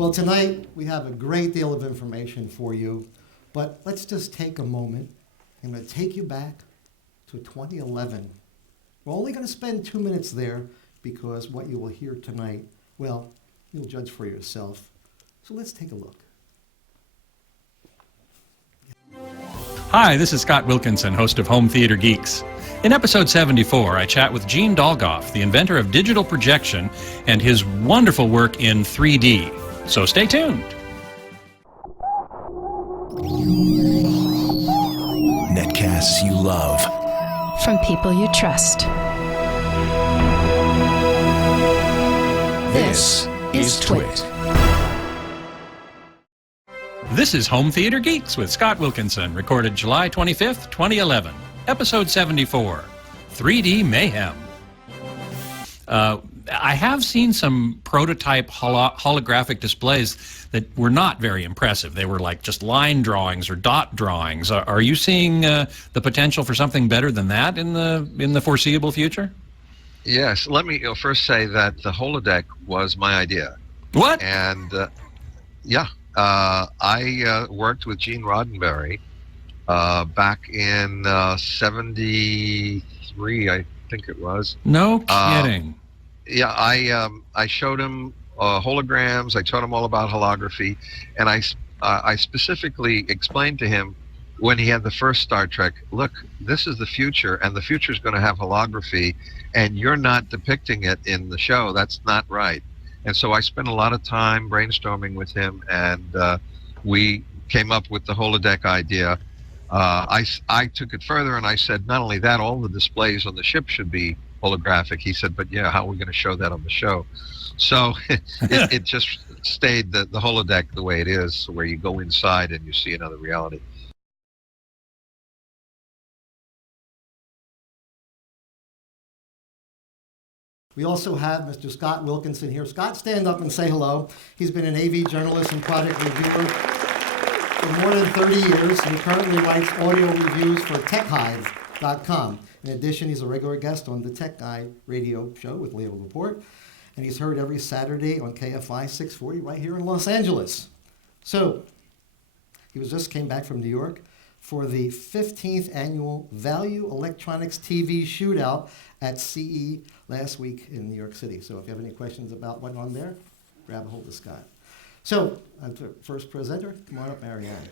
Well, tonight we have a great deal of information for you, but let's just take a moment. I'm going to take you back to 2011. We're only going to spend 2 minutes there because what you will hear tonight, well, you'll judge for yourself. So let's take a look. Hi, this is Scott Wilkinson, host of Home Theater Geeks. In episode 74, I chat with Gene Dolgoff, the inventor of digital projection, and his wonderful work in 3D. So stay tuned. Netcasts you love. From people you trust. This is Twit. This is Home Theater Geeks with Scott Wilkinson, recorded July 25th, 2011. Episode 74, 3D Mayhem. I have seen some prototype holographic displays that were not very impressive. They were like just line drawings or dot drawings. Are you seeing the potential for something better than that in the foreseeable future? Yes. Let me first say that the holodeck was my idea. What? And I worked with Gene Roddenberry back in 73, I think it was. No kidding. I showed him holograms. I taught him all about holography, and I specifically explained to him when he had the first Star Trek, look, this is the future, and the future is going to have holography, and you're not depicting it in the show. That's not right. And so I spent a lot of time brainstorming with him, and we came up with the holodeck idea. I took it further, and I said, not only that, all the displays on the ship should be holographic. He said, but yeah, how are we going to show that on the show? So it just stayed the holodeck the way it is, where you go inside and you see another reality. We also have Mr. Scott Wilkinson here. Scott, stand up and say hello. He's been an AV journalist and product reviewer for more than 30 years and currently writes audio reviews for TechHive.com. In addition, he's a regular guest on the Tech Guide radio show with Leo Laporte, and he's heard every Saturday on KFI 640 right here in Los Angeles. So, he just came back from New York for the 15th annual Value Electronics TV Shootout at CE last week in New York City. So if you have any questions about what went on there, grab a hold of Scott. So, first presenter, come on up, Ariane.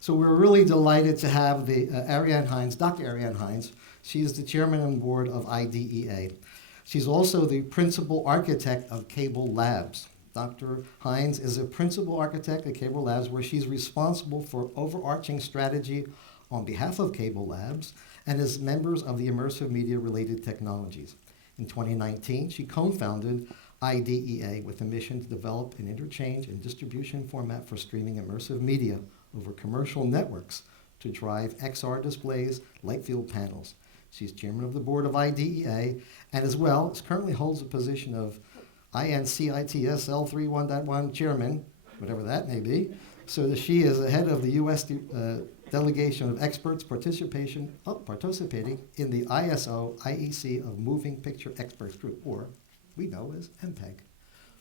So we're really delighted to have the Ariane Hines, Dr. Ariane Hines. She is the chairman and board of IDEA. She's also the principal architect of Cable Labs. Dr. Hines is a principal architect at Cable Labs, where she's responsible for overarching strategy on behalf of Cable Labs and is members of the immersive media-related technologies. In 2019, she co-founded IDEA with a mission to develop an interchange and distribution format for streaming immersive media over commercial networks to drive XR displays, light field panels. She's chairman of the board of IDEA, and as well currently holds the position of INCITS L31.1 chairman, whatever that may be. So that she is the head of the U.S. delegation of experts participating in the ISO IEC of Moving Picture Experts Group, or we know as MPEG.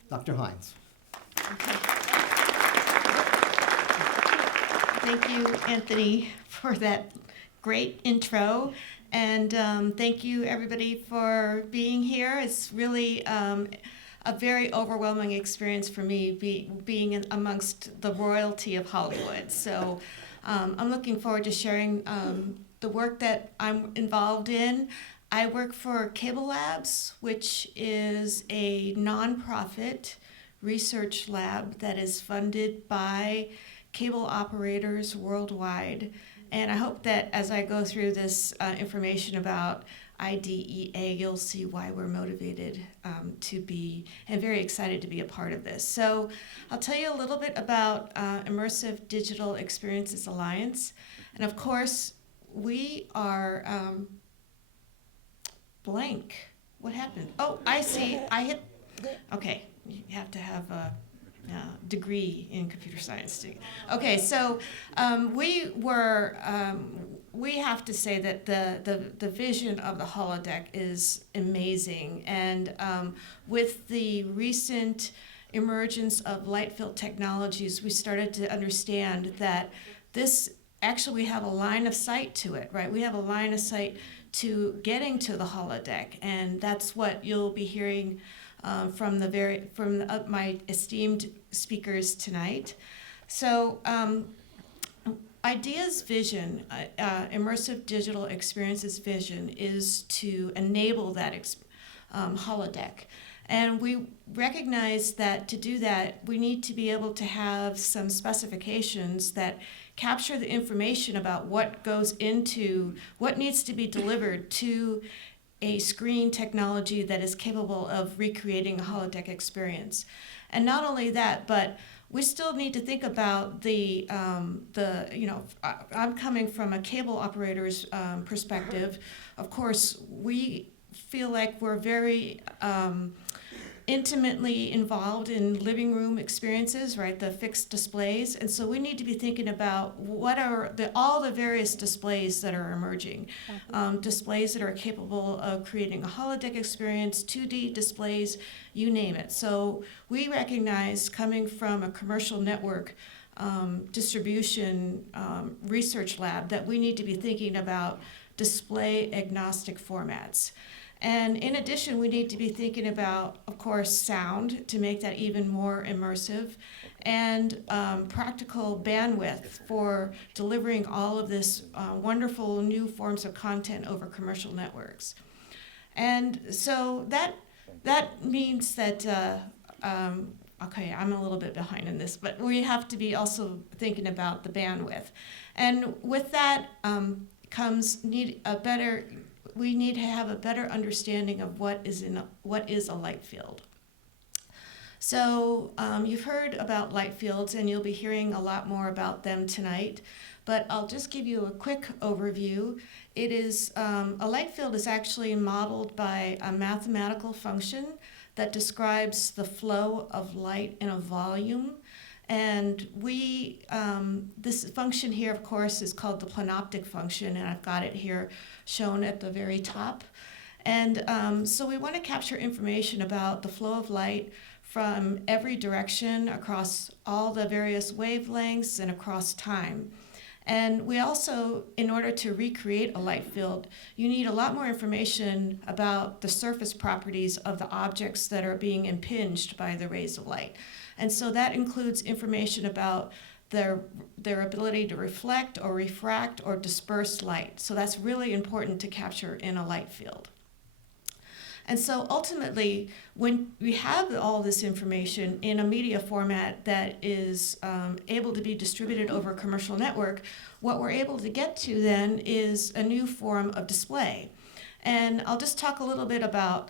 Dr. Hines. Thank you, Anthony, for that great intro. And thank you, everybody, for being here. It's really a very overwhelming experience for me being amongst the royalty of Hollywood. So I'm looking forward to sharing the work that I'm involved in. I work for Cable Labs, which is a nonprofit research lab that is funded by cable operators worldwide. And I hope that as I go through this information about IDEA, you'll see why we're motivated to be and very excited to be a part of this. So I'll tell you a little bit about Immersive Digital Experiences Alliance. And of course, we are blank. What happened? Oh, I see. I hit. Okay, you have to have a degree in computer science. Okay, so we have to say that the vision of the holodeck is amazing, and with the recent emergence of light-filled technologies, we started to understand that this, actually we have a line of sight to it, right? We have a line of sight to getting to the holodeck, and that's what you'll be hearing from my esteemed speakers tonight. So IDEA's vision, Immersive Digital Experiences vision, is to enable that holodeck. And we recognize that to do that, we need to be able to have some specifications that capture the information about what goes into, what needs to be delivered to a screen technology that is capable of recreating a holodeck experience. And not only that, but we still need to think about I'm coming from a cable operator's perspective. Of course, we feel like we're very intimately involved in living room experiences, right? The fixed displays. And so we need to be thinking about what are all the various displays that are emerging. Displays that are capable of creating a holodeck experience, 2D displays, you name it. So we recognize, coming from a commercial network distribution research lab, that we need to be thinking about display agnostic formats. And in addition, we need to be thinking about, of course, sound to make that even more immersive, and practical bandwidth for delivering all of this wonderful new forms of content over commercial networks. And so that means that, okay, I'm a little bit behind in this, but we have to be also thinking about the bandwidth. And with that we need to have a better understanding of what is a light field. So you've heard about light fields, and you'll be hearing a lot more about them tonight, but I'll just give you a quick overview. It is, a light field is actually modeled by a mathematical function that describes the flow of light in a volume. And this function here, of course, is called the planoptic function, and I've got it here shown at the very top. And so we want to capture information about the flow of light from every direction across all the various wavelengths and across time. And we also, in order to recreate a light field, you need a lot more information about the surface properties of the objects that are being impinged by the rays of light. And so that includes information about their ability to reflect or refract or disperse light. So that's really important to capture in a light field. And so ultimately, when we have all this information in a media format that is able to be distributed over a commercial network, what we're able to get to then is a new form of display. And I'll just talk a little bit about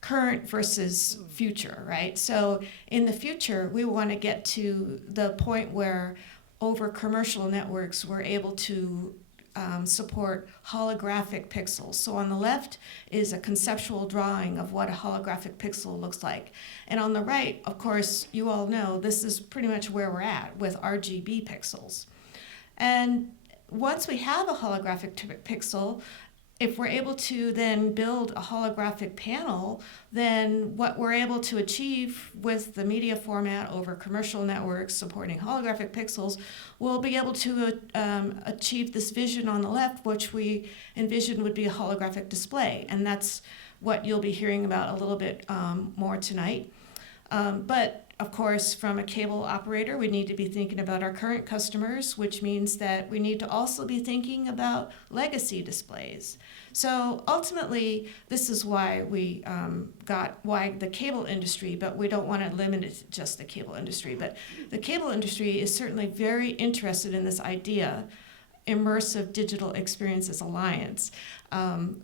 current versus future, right? So in the future, we want to get to the point where over commercial networks, we're able to support holographic pixels. So on the left is a conceptual drawing of what a holographic pixel looks like. And on the right, of course, you all know this is pretty much where we're at with RGB pixels. And once we have a holographic pixel, if we're able to then build a holographic panel, then what we're able to achieve with the media format over commercial networks supporting holographic pixels, we'll be able to achieve this vision on the left, which we envision would be a holographic display. And that's what you'll be hearing about a little bit more tonight. But of course, from a cable operator, we need to be thinking about our current customers, which means that we need to also be thinking about legacy displays. So ultimately, this is why we why the cable industry, but we don't want to limit it to just the cable industry. But the cable industry is certainly very interested in this idea, Immersive Digital Experiences Alliance,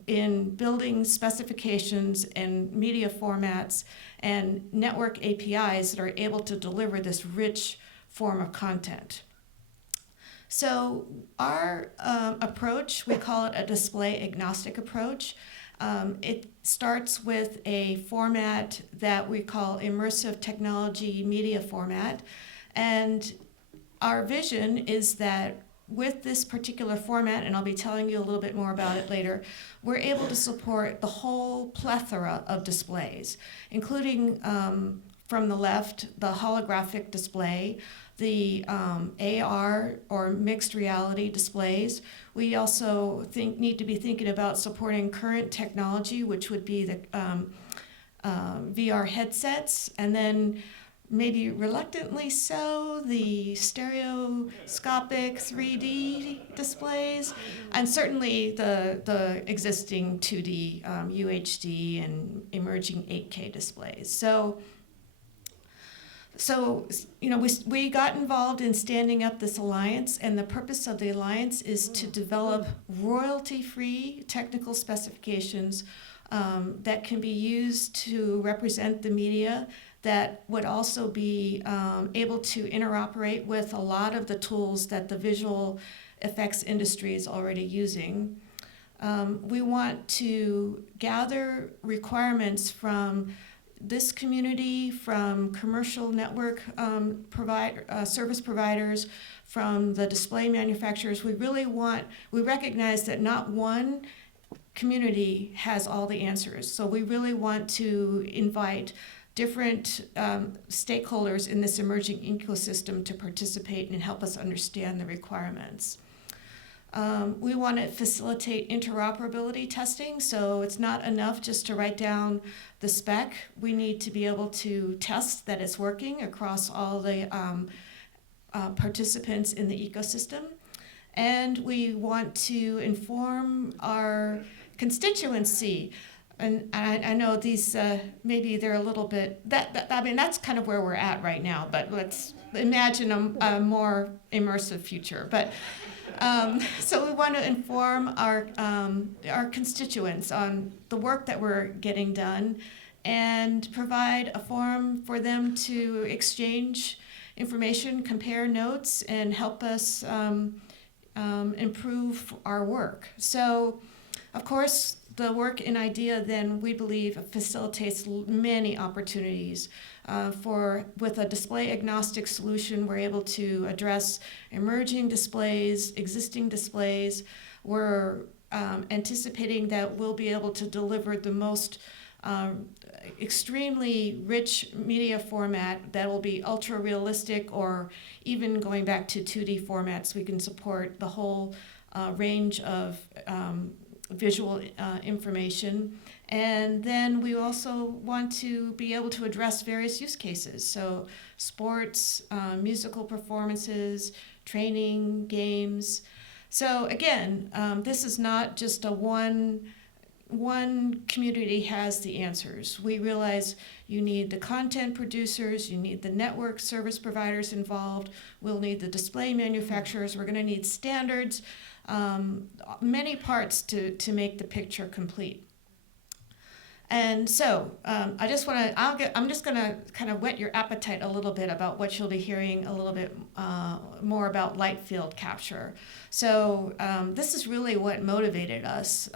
in building specifications and media formats and network APIs that are able to deliver this rich form of content. So our approach, we call it a display agnostic approach. It starts with a format that we call immersive technology media format. And our vision is that with this particular format, and I'll be telling you a little bit more about it later, we're able to support the whole plethora of displays, including from the left, the holographic display, the AR or mixed reality displays. We also need to be thinking about supporting current technology, which would be the VR headsets, and then maybe reluctantly so, the stereoscopic 3D displays, and certainly the existing 2D UHD and emerging 8K displays. So we got involved in standing up this alliance, and the purpose of the alliance is to develop royalty-free technical specifications that can be used to represent the media, that would also be able to interoperate with a lot of the tools that the visual effects industry is already using. We want to gather requirements from this community, from commercial network service providers, from the display manufacturers. We recognize that not one community has all the answers. So we really want to invite different stakeholders in this emerging ecosystem to participate and help us understand the requirements. We want to facilitate interoperability testing, so it's not enough just to write down the spec. We need to be able to test that it's working across all the participants in the ecosystem. And we want to inform our constituency. And I know these, maybe they're a little bit, that's kind of where we're at right now, but let's imagine a more immersive future. But so we want to inform our constituents on the work that we're getting done and provide a forum for them to exchange information, compare notes, and help us improve our work. So, of course, the work in IDEA then, we believe, facilitates many opportunities. With a display agnostic solution, we're able to address emerging displays, existing displays. We're anticipating that we'll be able to deliver the most extremely rich media format that will be ultra realistic, or even going back to 2D formats. We can support the whole range of visual information. And then we also want to be able to address various use cases. So sports, musical performances, training, games. So again, this is not just one community has the answers. We realize you need the content producers, you need the network service providers involved, we'll need the display manufacturers, we're going to need standards, many parts to make the picture complete. And so I'm just going to kind of whet your appetite a little bit about what you'll be hearing a little bit more about light field capture. So this is really what motivated us.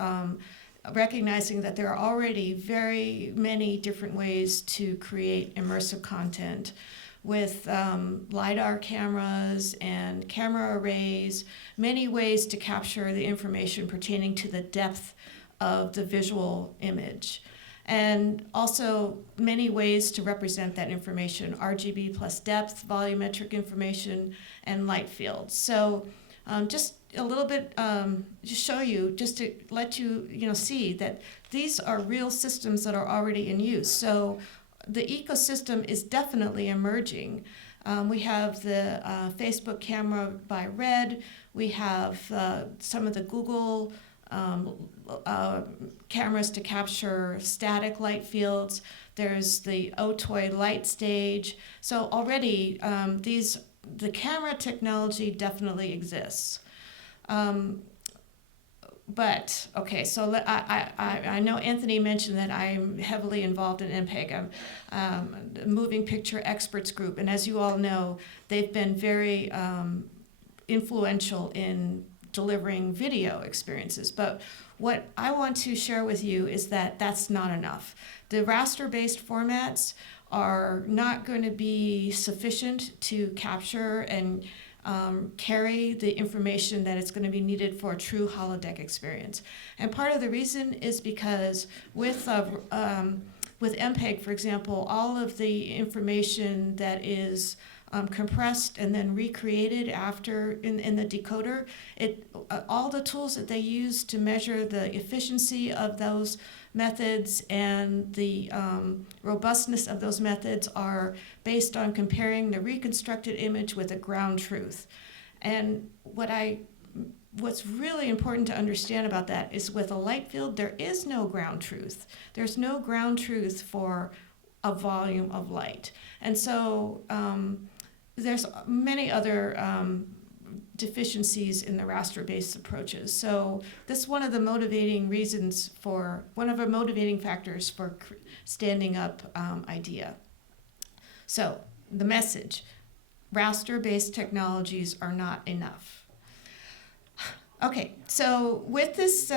Recognizing that there are already very many different ways to create immersive content with LiDAR cameras and camera arrays, many ways to capture the information pertaining to the depth of the visual image. And also many ways to represent that information, RGB plus depth, volumetric information, and light fields. So just a little bit, just show you, just to let you, see that these are real systems that are already in use. So the ecosystem is definitely emerging. We have the Facebook camera by Red. We have some of the Google cameras to capture static light fields. There's the Otoy light stage. So already the camera technology definitely exists. But, okay, so I know Anthony mentioned that I'm heavily involved in MPEG, the Moving Picture Experts Group, and as you all know, they've been very influential in delivering video experiences. But what I want to share with you is that that's not enough. The raster-based formats are not going to be sufficient to capture and carry the information that is going to be needed for a true holodeck experience. And part of the reason is because with with MPEG, for example, all of the information that is compressed and then recreated after in the decoder, all the tools that they use to measure the efficiency of those methods and the robustness of those methods are based on comparing the reconstructed image with a ground truth. And what's really important to understand about that is with a light field, there is no ground truth. There's no ground truth for a volume of light. And so there's many other deficiencies in the raster-based approaches. So this is one of the motivating factors for standing up IDEA. So the message, raster-based technologies are not enough. Okay, so with this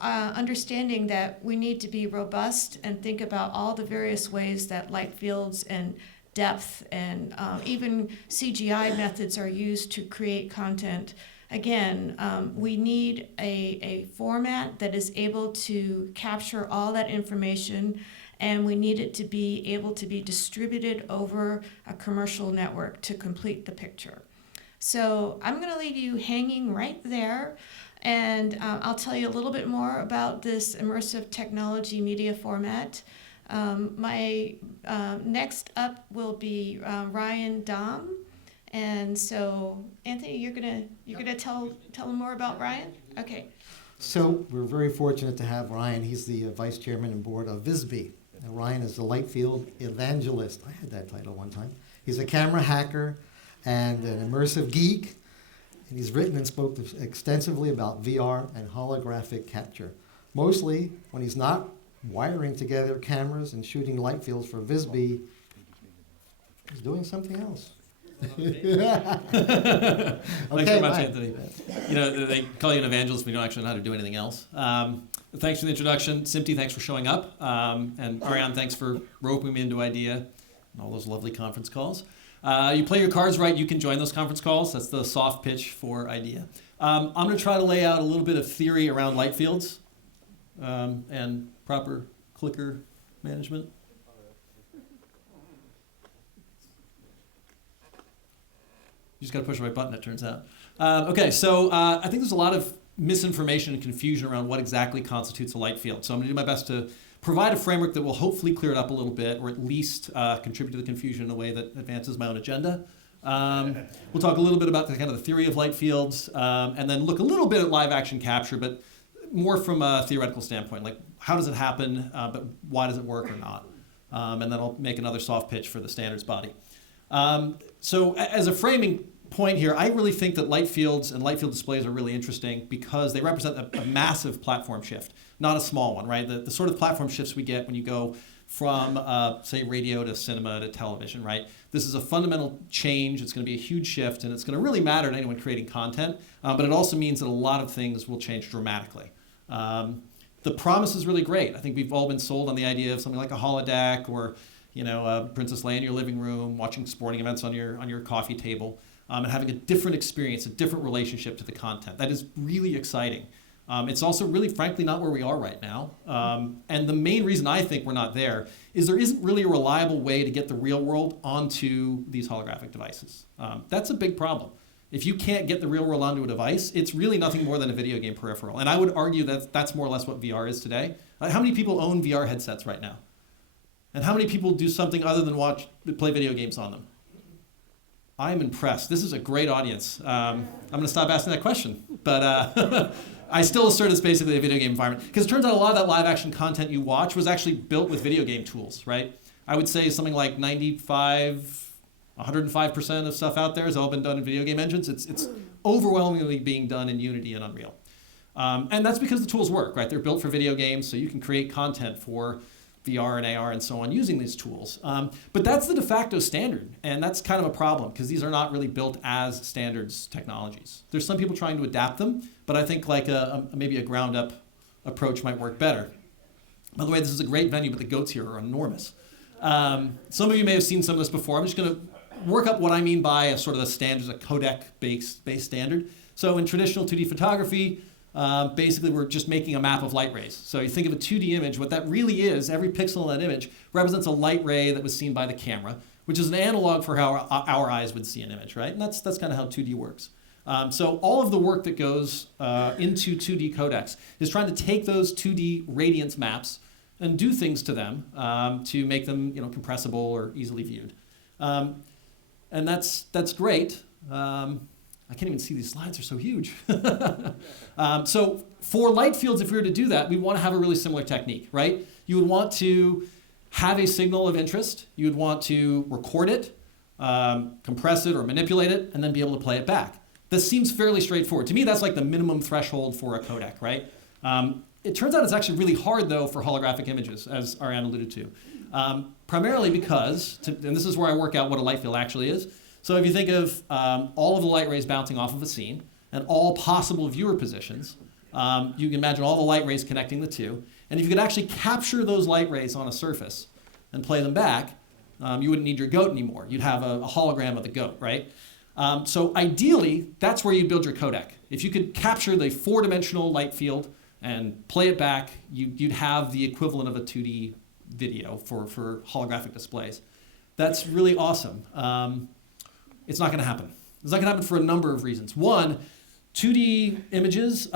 understanding that we need to be robust and think about all the various ways that light fields and depth and even CGI methods are used to create content, again, we need a format that is able to capture all that information, and we need it to be able to be distributed over a commercial network to complete the picture. So I'm going to leave you hanging right there, and I'll tell you a little bit more about this immersive technology media format. My next up will be Ryan Dom, and so Anthony, you're gonna tell them more about Ryan. Okay. So we're very fortunate to have Ryan. He's the vice chairman and board of VISB. And Ryan is the light field evangelist. I had that title one time. He's a camera hacker and an immersive geek, and he's written and spoke extensively about VR and holographic capture. Mostly when he's not wiring together cameras and shooting light fields for VISB, he's doing something else. Thanks so much, bye. Anthony. You know, they call you an evangelist, but you don't actually know how to do anything else. Thanks for the introduction. Simti, thanks for showing up. And Ariane, thanks for roping me into IDEA and all those lovely conference calls. You play your cards right, you can join those conference calls. That's the soft pitch for IDEA. I'm going to try to lay out a little bit of theory around light fields and proper clicker management. You just got to push the right button, it turns out. Okay, so I think there's a lot of misinformation and confusion around what exactly constitutes a light field. So I'm going to do my best to provide a framework that will hopefully clear it up a little bit, or at least contribute to the confusion in a way that advances my own agenda. We'll talk a little bit about the kind of the theory of light fields, and then look a little bit at live action capture, but more from a theoretical standpoint, like how does it happen, but why does it work or not? And then I'll make another soft pitch for the standards body. So as a framing point here, I really think that light fields and light field displays are really interesting because they represent a massive platform shift, not a small one, right? The sort of platform shifts we get when you go from, say, radio to cinema to television, right? This is a fundamental change. It's going to be a huge shift, and it's going to really matter to anyone creating content. But it also means that a lot of things will change dramatically. The promise is really great. I think we've all been sold on the idea of something like a holodeck or, you know, Princess Leia in your living room, watching sporting events on your coffee table, and having a different experience, a different relationship to the content. That is really exciting. It's also really, frankly, not where we are right now. And the main reason I think we're not there is there isn't really a reliable way to get the real world onto these holographic devices. That's a big problem. If you can't get the real world onto a device, it's really nothing more than a video game peripheral. And I would argue that that's more or less what VR is today. How many people own VR headsets right now? And how many people do something other than play video games on them? I'm impressed. This is a great audience. I'm going to stop asking that question. But I still assert it's basically a video game environment. Because it turns out a lot of that live action content you watch was actually built with video game tools, right? I would say something like 105% of stuff out there has all been done in video game engines. It's overwhelmingly being done in Unity and Unreal. And that's because the tools work, right? They're built for video games, so you can create content for VR and AR and so on using these tools. But that's the de facto standard, and that's kind of a problem because these are not really built as standards technologies. There's some people trying to adapt them, but I think like maybe a ground-up approach might work better. By the way, this is a great venue, but the goats here are enormous. Some of you may have seen some of this before. I'm just going to work up what I mean by a sort of a standard, a codec-based standard. So in traditional 2D photography, basically we're just making a map of light rays. So you think of a 2D image, what that really is, every pixel in that image represents a light ray that was seen by the camera, which is an analog for how our eyes would see an image, right? And that's kind of how 2D works. So all of the work that goes into 2D codecs is trying to take those 2D radiance maps and do things to them to make them compressible or easily viewed. And that's great. I can't even see these slides, are so huge. So for light fields, if we were to do that, we want to have a really similar technique, right? You would want to have a signal of interest. You would want to record it, compress it or manipulate it, and then be able to play it back. This seems fairly straightforward. To me, that's like the minimum threshold for a codec, right? It turns out it's actually really hard, though, for holographic images, as Ariane alluded to. Primarily because, and this is where I work out what a light field actually is. So if you think of all of the light rays bouncing off of a scene and all possible viewer positions, you can imagine all the light rays connecting the two. And if you could actually capture those light rays on a surface and play them back, you wouldn't need your goat anymore. You'd have a hologram of the goat, right? So ideally, that's where you build your codec. If you could capture the 4-dimensional light field and play it back, you'd have the equivalent of a 2D video for holographic displays. That's really awesome. It's not going to happen. It's not going to happen for a number of reasons. One, 2D images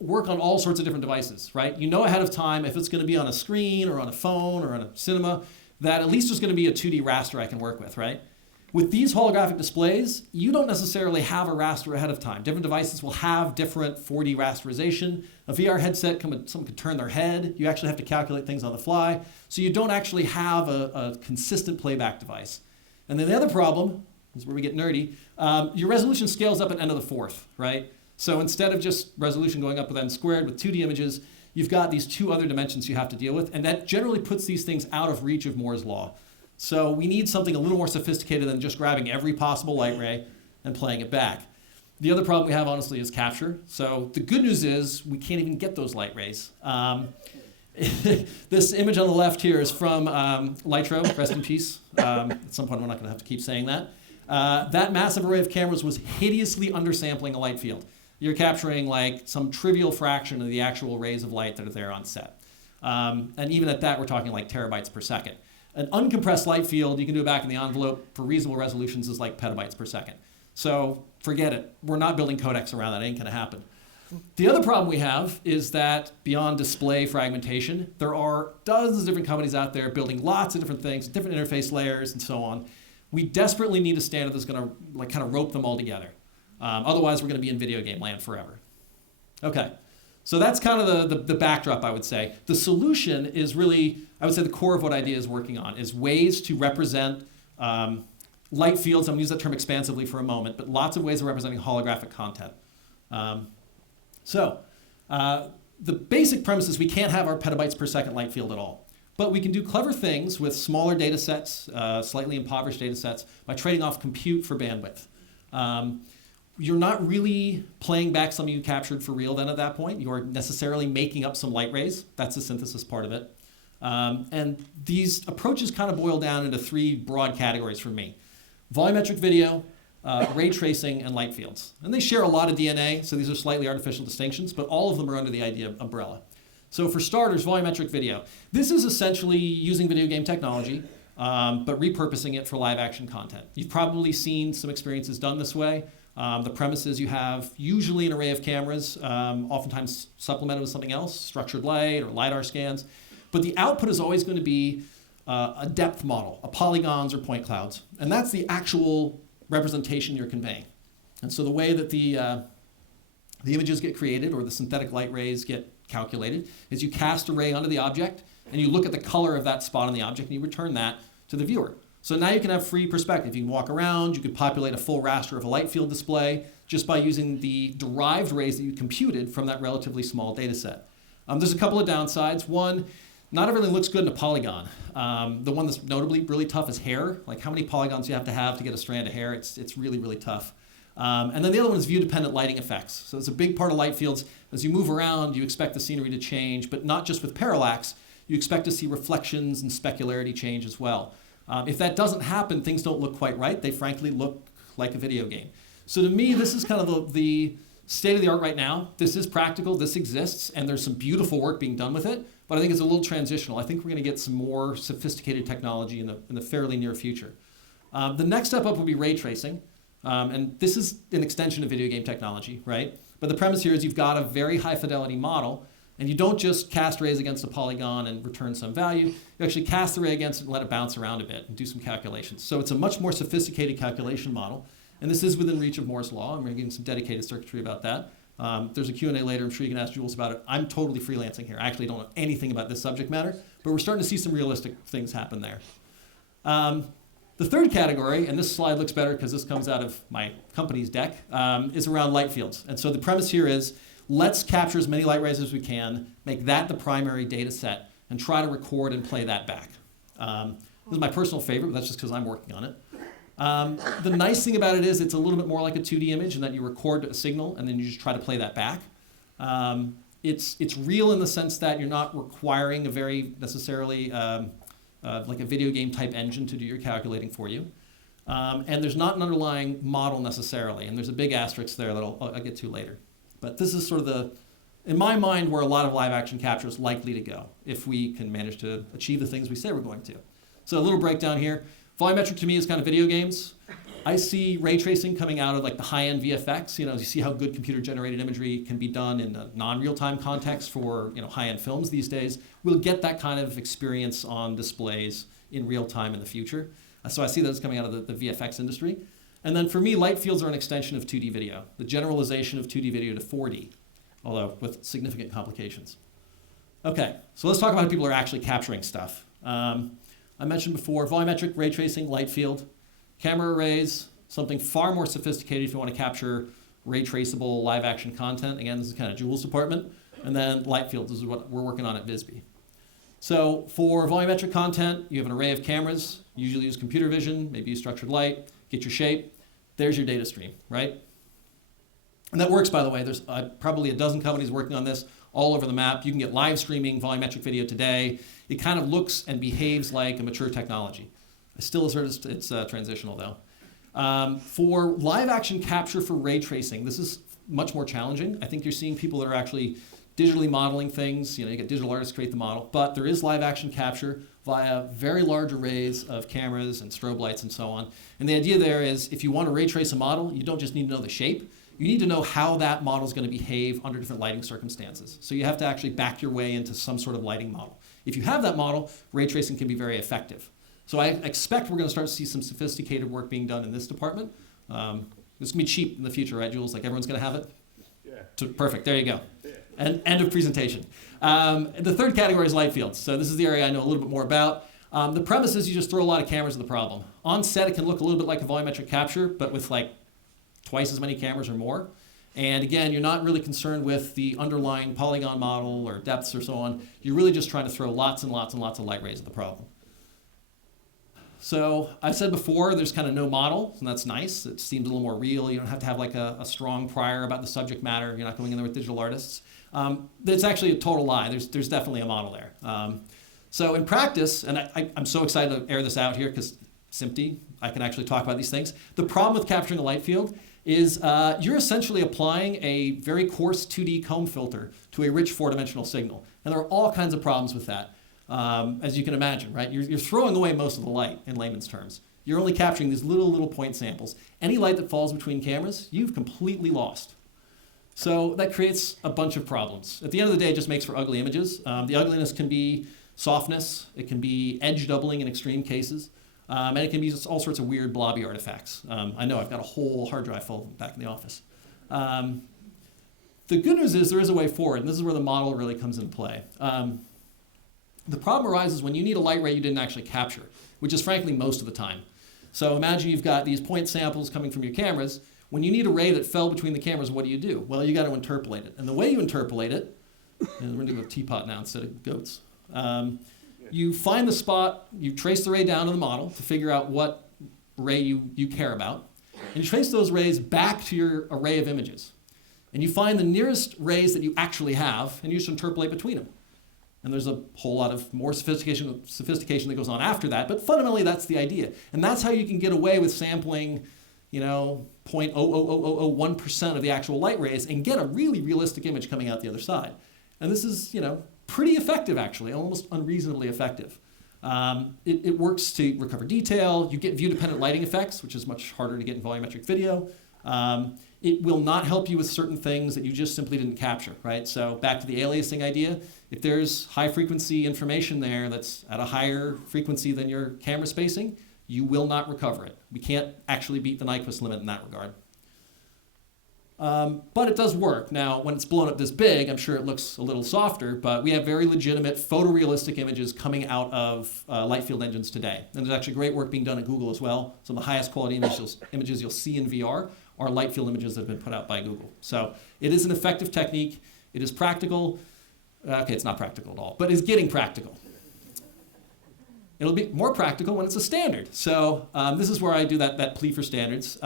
work on all sorts of different devices, right? You know ahead of time if it's going to be on a screen or on a phone or on a cinema, that at least there's going to be a 2D raster I can work with, right? With these holographic displays, you don't necessarily have a raster ahead of time. Different devices will have different 4D rasterization. A VR headset, someone could turn their head. You actually have to calculate things on the fly. So you don't actually have a consistent playback device. And then the other problem, this is where we get nerdy, your resolution scales up at n to the fourth, right? So instead of just resolution going up with n squared with 2D images, you've got these two other dimensions you have to deal with, and that generally puts these things out of reach of Moore's law. So we need something a little more sophisticated than just grabbing every possible light ray and playing it back. The other problem we have, honestly, is capture. So the good news is we can't even get those light rays. This image on the left here is from Lytro, rest in peace. At some point, we're not going to have to keep saying that. That massive array of cameras was hideously undersampling a light field. You're capturing like some trivial fraction of the actual rays of light that are there on set. And even at that, we're talking like terabytes per second. An uncompressed light field, you can do it back in the envelope for reasonable resolutions, is like petabytes per second. So forget it. We're not building codecs around that. It ain't going to happen. The other problem we have is that beyond display fragmentation, there are dozens of different companies out there building lots of different things, different interface layers and so on. We desperately need a standard that's going to like kind of rope them all together. Otherwise, we're going to be in video game land forever. Okay, so that's kind of the backdrop, I would say. The solution is really, I would say the core of what IDEA is working on is ways to represent light fields. I'm going to use that term expansively for a moment, but lots of ways of representing holographic content. The basic premise is we can't have our petabytes per second light field at all. But we can do clever things with smaller data sets, slightly impoverished data sets, by trading off compute for bandwidth. You're not really playing back something you captured for real then at that point. You're necessarily making up some light rays. That's the synthesis part of it. And these approaches kind of boil down into three broad categories for me. Volumetric video, ray tracing, and light fields. And they share a lot of DNA, so these are slightly artificial distinctions, but all of them are under the IDEA umbrella. So for starters, volumetric video. This is essentially using video game technology, but repurposing it for live action content. You've probably seen some experiences done this way. The premise is you have usually an array of cameras, oftentimes supplemented with something else, structured light or LiDAR scans. But the output is always going to be a depth model, a polygons or point clouds. And that's the actual representation you're conveying. And so the way that the images get created or the synthetic light rays get calculated is you cast a ray onto the object and you look at the color of that spot on the object and you return that to the viewer. So now you can have free perspective. You can walk around, you could populate a full raster of a light field display just by using the derived rays that you computed from that relatively small data set. There's a couple of downsides. One, not everything looks good in a polygon. The one that's notably really tough is hair. Like how many polygons you have to get a strand of hair. It's really, really tough. And then the other one is view-dependent lighting effects. So it's a big part of light fields. As you move around, you expect the scenery to change, but not just with parallax. You expect to see reflections and specularity change as well. If that doesn't happen, things don't look quite right. They frankly look like a video game. So to me, this is kind of the state of the art right now. This is practical, this exists, and there's some beautiful work being done with it, but I think it's a little transitional. I think we're going to get some more sophisticated technology in the fairly near future. The next step up will be ray tracing, and this is an extension of video game technology, right? But the premise here is you've got a very high fidelity model, and you don't just cast rays against a polygon and return some value. You actually cast the ray against it and let it bounce around a bit and do some calculations. So it's a much more sophisticated calculation model. And this is within reach of Moore's law. I'm getting some dedicated circuitry about that. There's a Q&A later. I'm sure you can ask Jules about it. I'm totally freelancing here. I actually don't know anything about this subject matter, but we're starting to see some realistic things happen there. The third category, and this slide looks better because this comes out of my company's deck, is around light fields. And so the premise here is, let's capture as many light rays as we can, make that the primary data set, and try to record and play that back. This is my personal favorite, but that's just because I'm working on it. The nice thing about it is it's a little bit more like a 2D image in that you record a signal and then you just try to play that back. It's real in the sense that you're not requiring a very necessarily like a video game type engine to do your calculating for you. And there's not an underlying model necessarily, and there's a big asterisk there that I'll get to later. But this is sort of in my mind, where a lot of live action capture is likely to go if we can manage to achieve the things we say we're going to. So a little breakdown here. Volumetric to me is kind of video games. I see ray tracing coming out of like the high-end VFX. You see how good computer-generated imagery can be done in a non-real-time context for high-end films these days. We'll get that kind of experience on displays in real time in the future. So I see that it's coming out of the VFX industry. And then for me, light fields are an extension of 2D video, the generalization of 2D video to 4D, although with significant complications. Okay, so let's talk about how people are actually capturing stuff. I mentioned before, volumetric ray tracing, light field, camera arrays, something far more sophisticated if you want to capture ray traceable live action content. Again, this is kind of Jules' department. And then light fields is what we're working on at Visby. So for volumetric content, you have an array of cameras. You usually use computer vision, maybe use structured light, get your shape. There's your data stream, right? And that works, by the way. There's probably a dozen companies working on this all over the map. You can get live streaming volumetric video today. It kind of looks and behaves like a mature technology. I still assert it's transitional, though. For live action capture for ray tracing, this is much more challenging. I think you're seeing people that are actually digitally modeling things. You get digital artists create the model, but there is live action capture via very large arrays of cameras and strobe lights and so on. And the idea there is, if you want to ray trace a model, you don't just need to know the shape. You need to know how that model is going to behave under different lighting circumstances. So you have to actually back your way into some sort of lighting model. If you have that model, ray tracing can be very effective. So I expect we're going to start to see some sophisticated work being done in this department. It's going to be cheap in the future, right, Jules? Like everyone's going to have it? Yeah. Perfect. There you go. Yeah. And end of presentation. The third category is light fields. So this is the area I know a little bit more about. The premise is you just throw a lot of cameras at the problem. On set, it can look a little bit like a volumetric capture, but with like twice as many cameras or more. And again, you're not really concerned with the underlying polygon model or depths or so on. You're really just trying to throw lots and lots and lots of light rays at the problem. So I said before, there's kind of no model, and that's nice. It seems a little more real. You don't have to have like a strong prior about the subject matter. You're not going in there with digital artists. It's actually a total lie. There's definitely a model there. So in practice, and I'm so excited to air this out here because SMPTE, I can actually talk about these things. The problem with capturing a light field is you're essentially applying a very coarse 2D comb filter to a rich 4-dimensional signal. And there are all kinds of problems with that. As you can imagine, right? You're throwing away most of the light in layman's terms. You're only capturing these little point samples. Any light that falls between cameras, you've completely lost. So that creates a bunch of problems. At the end of the day, it just makes for ugly images. The ugliness can be softness. It can be edge doubling in extreme cases. And it can be just all sorts of weird blobby artifacts. I know I've got a whole hard drive full back in the office. The good news is there is a way forward, and this is where the model really comes into play. The problem arises when you need a light ray you didn't actually capture, which is frankly most of the time. So imagine you've got these point samples coming from your cameras. When you need a ray that fell between the cameras, what do? Well, you got to interpolate it. And the way you interpolate it, and we're going to go teapot now instead of goats. You find the spot, you trace the ray down to the model to figure out what ray you care about. And you trace those rays back to your array of images. And you find the nearest rays that you actually have, and you just interpolate between them. And there's a whole lot of more sophistication that goes on after that, but fundamentally that's the idea. And that's how you can get away with sampling 0.00001% of the actual light rays and get a really realistic image coming out the other side. And this is, pretty effective actually, almost unreasonably effective. It works to recover detail. You get view-dependent lighting effects, which is much harder to get in volumetric video. It will not help you with certain things that you just simply didn't capture, right? So back to the aliasing idea, if there's high-frequency information there that's at a higher frequency than your camera spacing, you will not recover it. We can't actually beat the Nyquist limit in that regard. But it does work. Now, when it's blown up this big, I'm sure it looks a little softer, but we have very legitimate photorealistic images coming out of light field engines today. And there's actually great work being done at Google as well. Some of the highest quality images you'll see in VR are light field images that have been put out by Google. So it is an effective technique. It is practical. Okay, it's not practical at all, but it's getting practical. It'll be more practical when it's a standard. So this is where I do that plea for standards.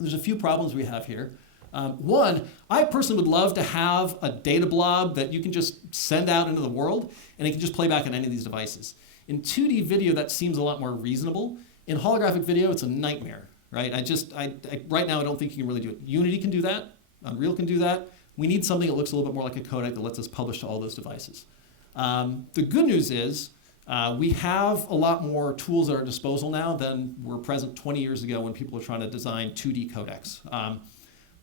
There's a few problems we have here. One, I personally would love to have a data blob that you can just send out into the world and it can just play back on any of these devices. In 2D video, that seems a lot more reasonable. In holographic video, it's a nightmare, right? Right now, I don't think you can really do it. Unity can do that. Unreal can do that. We need something that looks a little bit more like a codec that lets us publish to all those devices. The good news is we have a lot more tools at our disposal now than were present 20 years ago when people were trying to design 2D codecs.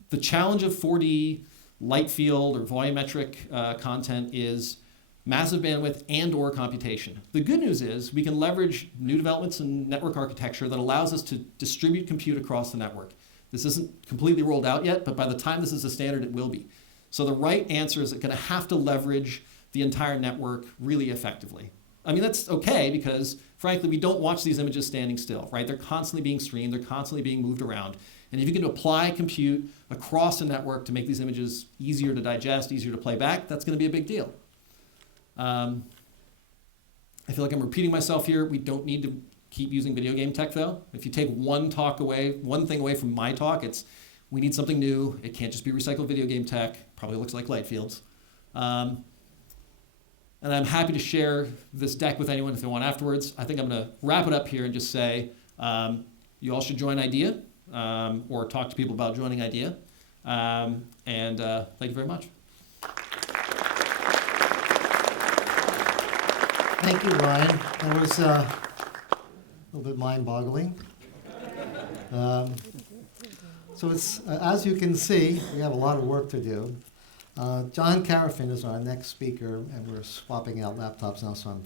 The challenge of 4D light field or volumetric content is massive bandwidth and or computation. The good news is we can leverage new developments in network architecture that allows us to distribute compute across the network. This isn't completely rolled out yet, but by the time this is a standard, it will be. So the right answer is going to have to leverage the entire network really effectively. I mean, that's okay because, frankly, we don't watch these images standing still, right? They're constantly being streamed. They're constantly being moved around. And if you can apply compute across a network to make these images easier to digest, easier to play back, that's going to be a big deal. I feel like I'm repeating myself here. We don't need to keep using video game tech, though. If you take one thing away from my talk, it's we need something new. It can't just be recycled video game tech. Probably looks like light fields. And I'm happy to share this deck with anyone if they want afterwards. I think I'm going to wrap it up here and just say you all should join IDEA or talk to people about joining IDEA. And thank you very much. Thank you, Ryan. That was a little bit mind-boggling. So it's, as you can see, we have a lot of work to do. John Carafin is our next speaker, and we're swapping out laptops now, so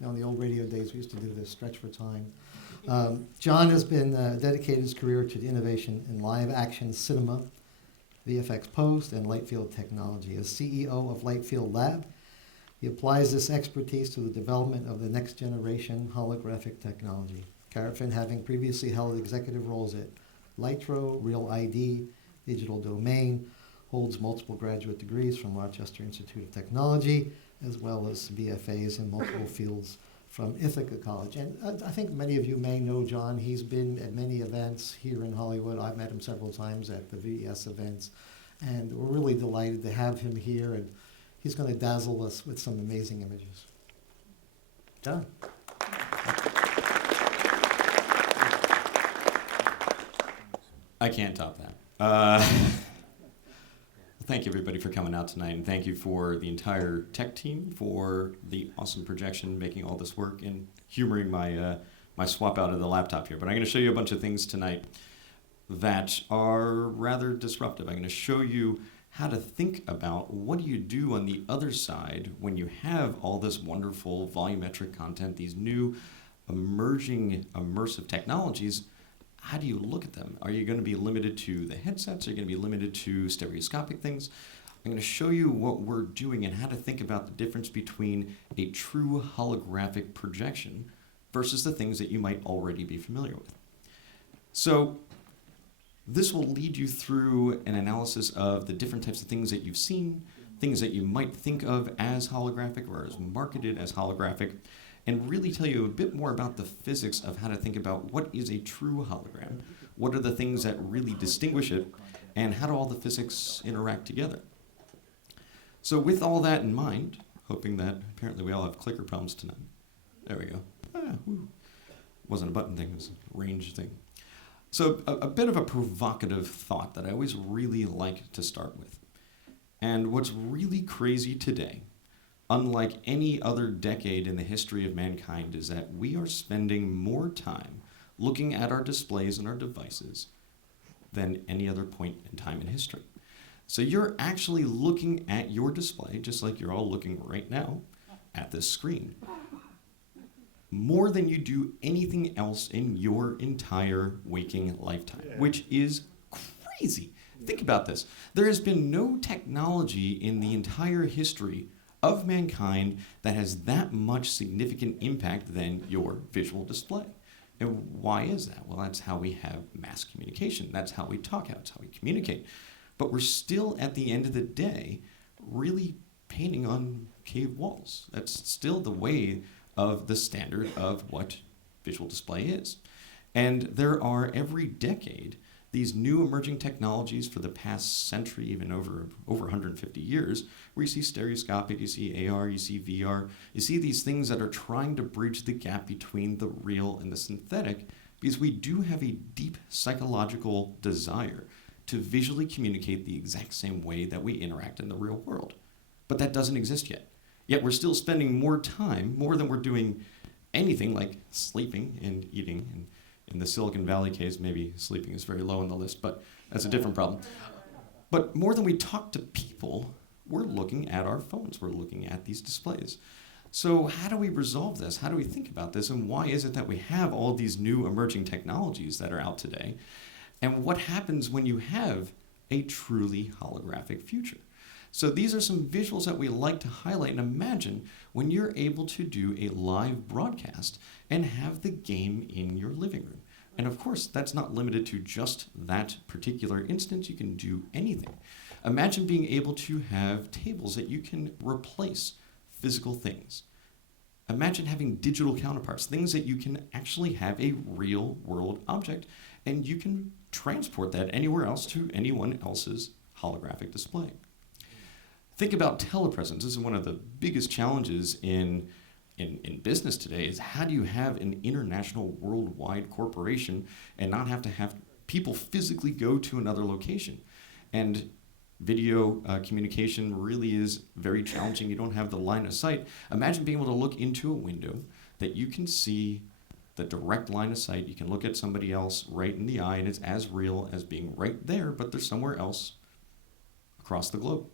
in the old radio days, we used to do this stretch for time. John has been dedicated his career to the innovation in live-action cinema, VFX post, and light field technology. As CEO of Light Field Lab, he applies this expertise to the development of the next generation holographic technology. Carafin, having previously held executive roles at Lytro, Real ID, Digital Domain, holds multiple graduate degrees from Rochester Institute of Technology, as well as BFAs in multiple fields from Ithaca College. And I think many of you may know John. He's been at many events here in Hollywood. I've met him several times at the VES events, and we're really delighted to have him here, and he's going to dazzle us with some amazing images. John. I can't top that. Thank you, everybody, for coming out tonight, and thank you for the entire tech team for the awesome projection, making all this work, and humoring my my swap out of the laptop here. But I'm going to show you a bunch of things tonight that are rather disruptive. I'm going to show you how to think about what do you do on the other side when you have all this wonderful volumetric content, these new emerging immersive technologies. How do you look at them? Are you going to be limited to the headsets? Are you going to be limited to stereoscopic things? I'm going to show you what we're doing and how to think about the difference between a true holographic projection versus the things that you might already be familiar with. So this will lead you through an analysis of the different types of things that you've seen, things that you might think of as holographic or as marketed as holographic, and really tell you a bit more about the physics of how to think about what is a true hologram, what are the things that really distinguish it, and how do all the physics interact together. So with all that in mind, hoping that apparently we all have clicker problems tonight. There we go. Wasn't a button thing, it was a range thing. So a bit of a provocative thought that I always really like to start with. And what's really crazy today, unlike any other decade in the history of mankind, is that we are spending more time looking at our displays and our devices than any other point in time in history. So you're actually looking at your display, just like you're all looking right now at this screen, more than you do anything else in your entire waking lifetime, which is crazy. Think about this. There has been no technology in the entire history of mankind that has that much significant impact than your visual display. And why is that? Well, that's how we have mass communication. That's how we talk, that's how we communicate. But we're still, at the end of the day, really painting on cave walls. That's still the way of the standard of what visual display is. And there are, every decade, these new emerging technologies for the past century, even over 150 years, where you see stereoscopic, you see AR, you see VR, you see these things that are trying to bridge the gap between the real and the synthetic, because we do have a deep psychological desire to visually communicate the exact same way that we interact in the real world. But that doesn't exist yet. Yet we're still spending more time, more than we're doing anything like sleeping and eating. And in the Silicon Valley case, maybe sleeping is very low on the list, but that's a different problem. But more than we talk to people, we're looking at our phones. We're looking at these displays. So how do we resolve this? How do we think about this? And why is it that we have all these new emerging technologies that are out today? And what happens when you have a truly holographic future? So these are some visuals that we like to highlight and imagine when you're able to do a live broadcast and have the game in your living room. And of course, that's not limited to just that particular instance. You can do anything. Imagine being able to have tables that you can replace physical things. Imagine having digital counterparts, things that you can actually have a real world object, and you can transport that anywhere else to anyone else's holographic display. Think about telepresence. This is one of the biggest challenges in business today, is how do you have an international worldwide corporation and not have to have people physically go to another location? And video communication really is very challenging. You don't have the line of sight. Imagine being able to look into a window that you can see the direct line of sight. You can look at somebody else right in the eye, and it's as real as being right there, but they're somewhere else across the globe.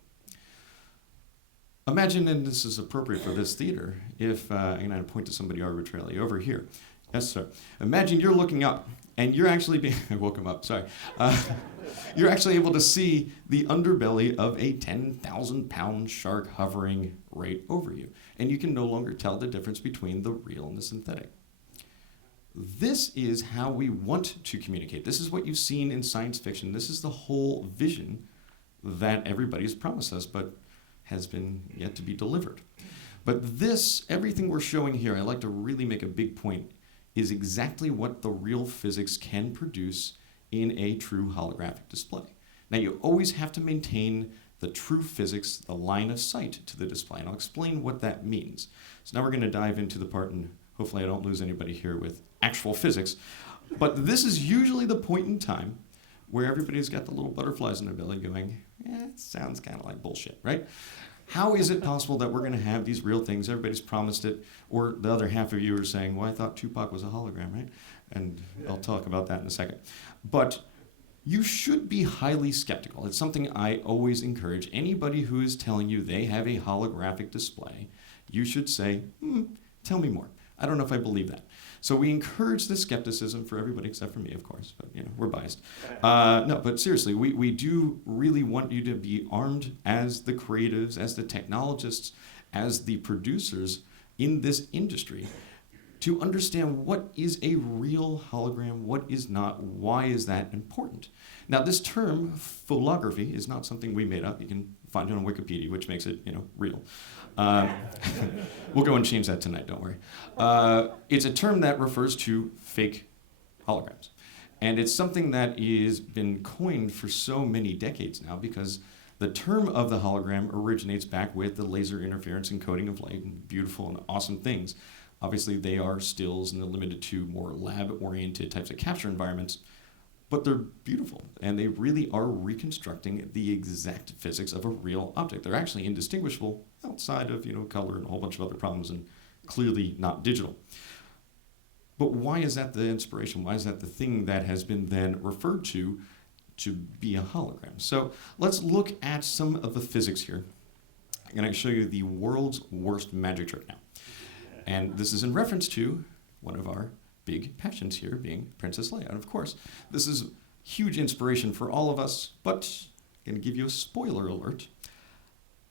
Imagine, and this is appropriate for this theater, if, I'm going to point to somebody arbitrarily over here. Yes, sir. Imagine you're looking up, and you're actually being, I woke him up, sorry. You're actually able to see the underbelly of a 10,000-pound shark hovering right over you. And you can no longer tell the difference between the real and the synthetic. This is how we want to communicate. This is what you've seen in science fiction. This is the whole vision that everybody's promised us, but has been yet to be delivered. But this, everything we're showing here, I like to really make a big point, is exactly what the real physics can produce in a true holographic display. Now, you always have to maintain the true physics, the line of sight to the display, and I'll explain what that means. So now we're going to dive into the part, and hopefully I don't lose anybody here with actual physics, but this is usually the point in time where everybody's got the little butterflies in their belly going, it sounds kind of like bullshit, right? How is it possible that we're going to have these real things? Everybody's promised it. Or the other half of you are saying, well, I thought Tupac was a hologram, right? And I'll talk about that in a second. But you should be highly skeptical. It's something I always encourage. Anybody who is telling you they have a holographic display, you should say, tell me more. I don't know if I believe that. So we encourage the skepticism for everybody except for me, of course, but we're biased. No, but seriously, we do really want you to be armed as the creatives, as the technologists, as the producers in this industry to understand what is a real hologram, what is not, why is that important. Now, this term, holography, is not something we made up. You can find it on Wikipedia, which makes it, real. We'll go and change that tonight, don't worry. It's a term that refers to fake holograms. And it's something that has been coined for so many decades now because the term of the hologram originates back with the laser interference encoding of light and beautiful and awesome things. Obviously, they are stills and they're limited to more lab-oriented types of capture environments. but they're beautiful, and they really are reconstructing the exact physics of a real object. They're actually indistinguishable outside of, color and a whole bunch of other problems, and clearly not digital. But why is that the inspiration? Why is that the thing that has been then referred to be a hologram? So let's look at some of the physics here. I'm going to show you the world's worst magic trick now. And this is in reference to one of our big passions here, being Princess Leia. And of course, this is huge inspiration for all of us, but I'm going to give you a spoiler alert.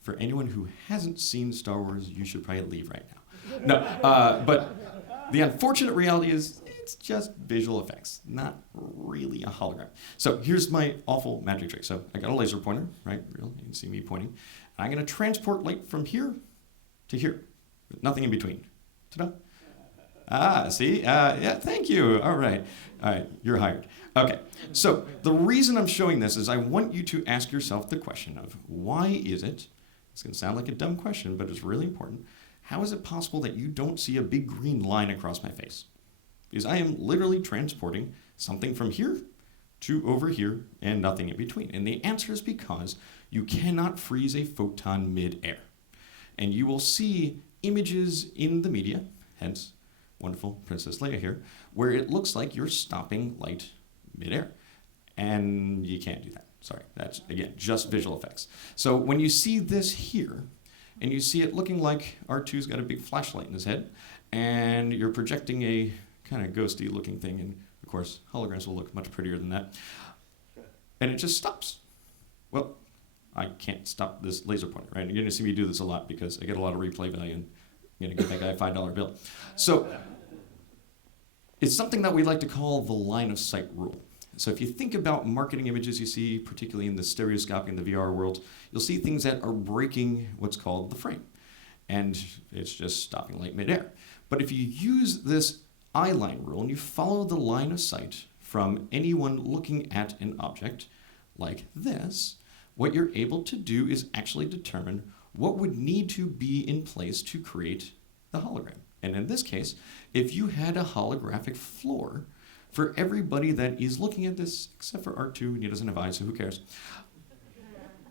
For anyone who hasn't seen Star Wars, you should probably leave right now. No, but the unfortunate reality is it's just visual effects, not really a hologram. So here's my awful magic trick. So I got a laser pointer, right? Real, you can see me pointing. And I'm going to transport light from here to here, with nothing in between. Ta-da. Ah, see? Yeah, thank you. All right, you're hired. Okay, so the reason I'm showing this is I want you to ask yourself the question of why is it, it's going to sound like a dumb question, but it's really important, how is it possible that you don't see a big green line across my face? Because I am literally transporting something from here to over here and nothing in between. And the answer is because you cannot freeze a photon mid-air. And you will see images in the media, hence wonderful Princess Leia here, where it looks like you're stopping light mid-air. And you can't do that. Sorry, that's, again, just visual effects. So when you see this here, and you see it looking like R2's got a big flashlight in his head, and you're projecting a kind of ghosty looking thing, and of course, holograms will look much prettier than that, and it just stops. Well, I can't stop this laser pointer, right? You're going to see me do this a lot because I get a lot of replay value, and I'm going to give that guy a $5 bill. So it's something that we like to call the line of sight rule. So if you think about marketing images you see, particularly in the stereoscopic and the VR world, you'll see things that are breaking what's called the frame. And it's just stopping light midair. But if you use this eye line rule and you follow the line of sight from anyone looking at an object like this, what you're able to do is actually determine what would need to be in place to create the hologram. And in this case, if you had a holographic floor for everybody that is looking at this, except for R2, and he doesn't have eyes, so who cares?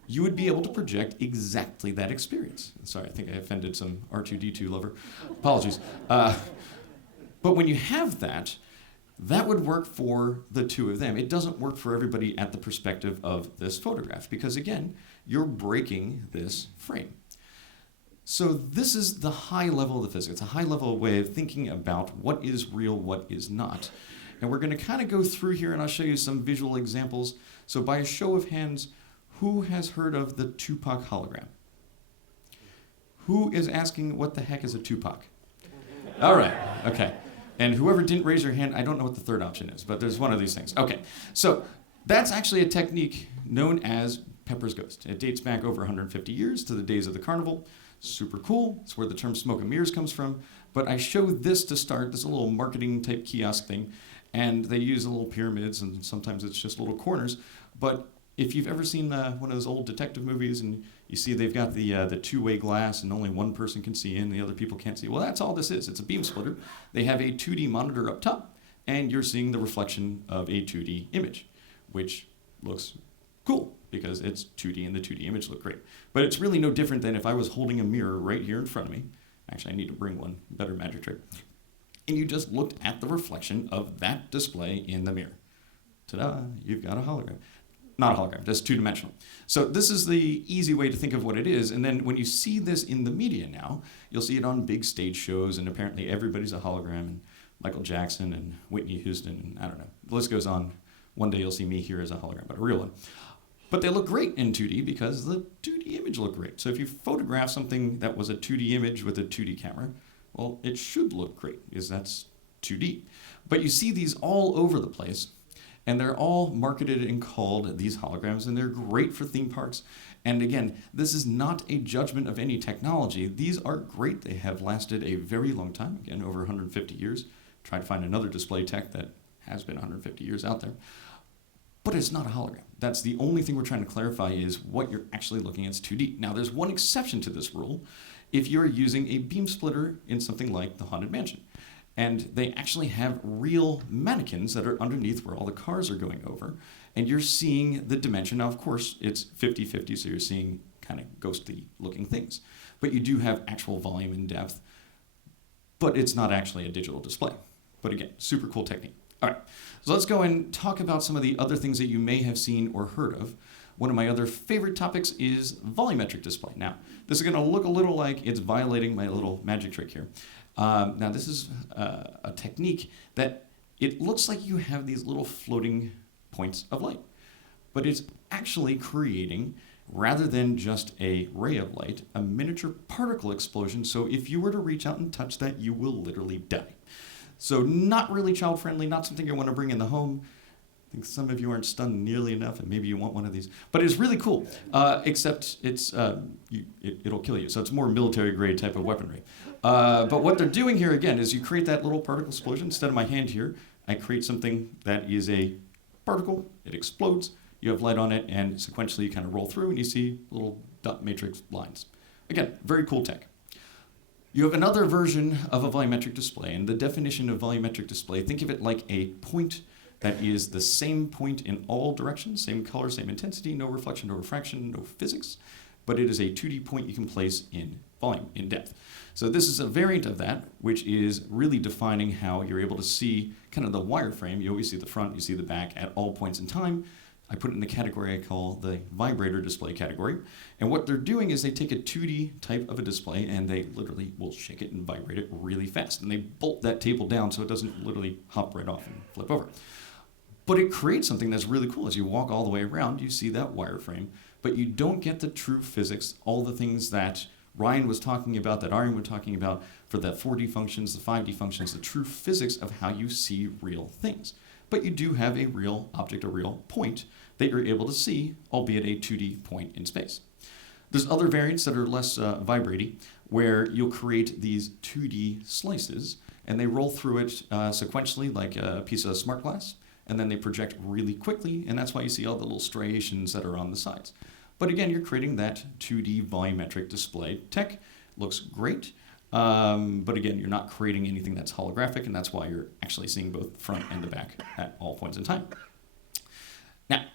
You would be able to project exactly that experience. Sorry, I think I offended some R2-D2 lover. Apologies. But when you have that, that would work for the two of them. It doesn't work for everybody at the perspective of this photograph, because again, you're breaking this frame. So this is the high level of the physics. It's a high level way of thinking about what is real, what is not. And we're going to kind of go through here, and I'll show you some visual examples. So by a show of hands, who has heard of the Tupac hologram? Who is asking what the heck is a Tupac? All right, okay. And whoever didn't raise their hand, I don't know what the third option is, but there's one of these things. Okay, so that's actually a technique known as Pepper's Ghost. It dates back over 150 years to the days of the carnival. Super cool. It's where the term smoke and mirrors comes from. But I showed this to start. This is a little marketing type kiosk thing. And they use little pyramids, and sometimes it's just little corners. But if you've ever seen one of those old detective movies, and you see they've got the two-way glass, and only one person can see in, the other people can't see. Well, that's all this is. It's a beam splitter. They have a 2D monitor up top, and you're seeing the reflection of a 2D image, which looks cool because it's 2D, and the 2D image look great. But it's really no different than if I was holding a mirror right here in front of me. Actually, I need to bring one. Better magic trick. And you just looked at the reflection of that display in the mirror. Ta-da, you've got a hologram. Not a hologram, just two-dimensional. So this is the easy way to think of what it is. And then when you see this in the media now, you'll see it on big stage shows, and apparently everybody's a hologram, and Michael Jackson and Whitney Houston, and I don't know. The list goes on. One day you'll see me here as a hologram, but a real one. But they look great in 2D because the 2D image looked great. So if you photograph something that was a 2D image with a 2D camera, well, it should look great because that's 2D. But you see these all over the place, and they're all marketed and called these holograms, and they're great for theme parks. And again, this is not a judgment of any technology. These are great. They have lasted a very long time, again, over 150 years. Try to find another display tech that has been 150 years out there. But it's not a hologram. That's the only thing we're trying to clarify is what you're actually looking at is 2D. Now, there's one exception to this rule if you're using a beam splitter in something like the Haunted Mansion. And they actually have real mannequins that are underneath where all the cars are going over. And you're seeing the dimension. Now, of course, it's 50-50, so you're seeing kind of ghostly looking things. But you do have actual volume and depth, but it's not actually a digital display. But again, super cool technique. All right, so let's go and talk about some of the other things that you may have seen or heard of. One of my other favorite topics is volumetric display. Now, this is going to look a little like it's violating my little magic trick here. Now, this is a technique that it looks like you have these little floating points of light, but it's actually creating, rather than just a ray of light, a miniature particle explosion. So if you were to reach out and touch that, you will literally die. So not really child-friendly, not something you want to bring in the home. I think some of you aren't stunned nearly enough, and maybe you want one of these. But it's really cool, except it'll kill you. So it's more military-grade type of weaponry. But what they're doing here, again, is you create that little particle explosion. Instead of my hand here, I create something that is a particle. It explodes. You have light on it, and sequentially you kind of roll through, and you see little dot matrix lines. Again, very cool tech. You have another version of a volumetric display, and the definition of volumetric display, think of it like a point that is the same point in all directions, same color, same intensity, no reflection, no refraction, no physics, but it is a 2D point you can place in volume, in depth. So this is a variant of that, which is really defining how you're able to see kind of the wireframe. You always see the front, you see the back at all points in time. I put it in the category I call the vibrator display category. And what they're doing is they take a 2D type of a display and they literally will shake it and vibrate it really fast. And they bolt that table down so it doesn't literally hop right off and flip over. But it creates something that's really cool. As you walk all the way around, you see that wireframe, but you don't get the true physics, all the things that Ryan was talking about, that Arjen was talking about for the 4D functions, the 5D functions, the true physics of how you see real things. But you do have a real object, a real point that you're able to see, albeit a 2D point in space. There's other variants that are less vibrating, where you'll create these 2D slices, and they roll through it sequentially like a piece of smart glass, and then they project really quickly, and that's why you see all the little striations that are on the sides. But again, you're creating that 2D volumetric display tech. Looks great. But again, you're not creating anything that's holographic, and that's why you're actually seeing both the front and the back at all points in time. Now,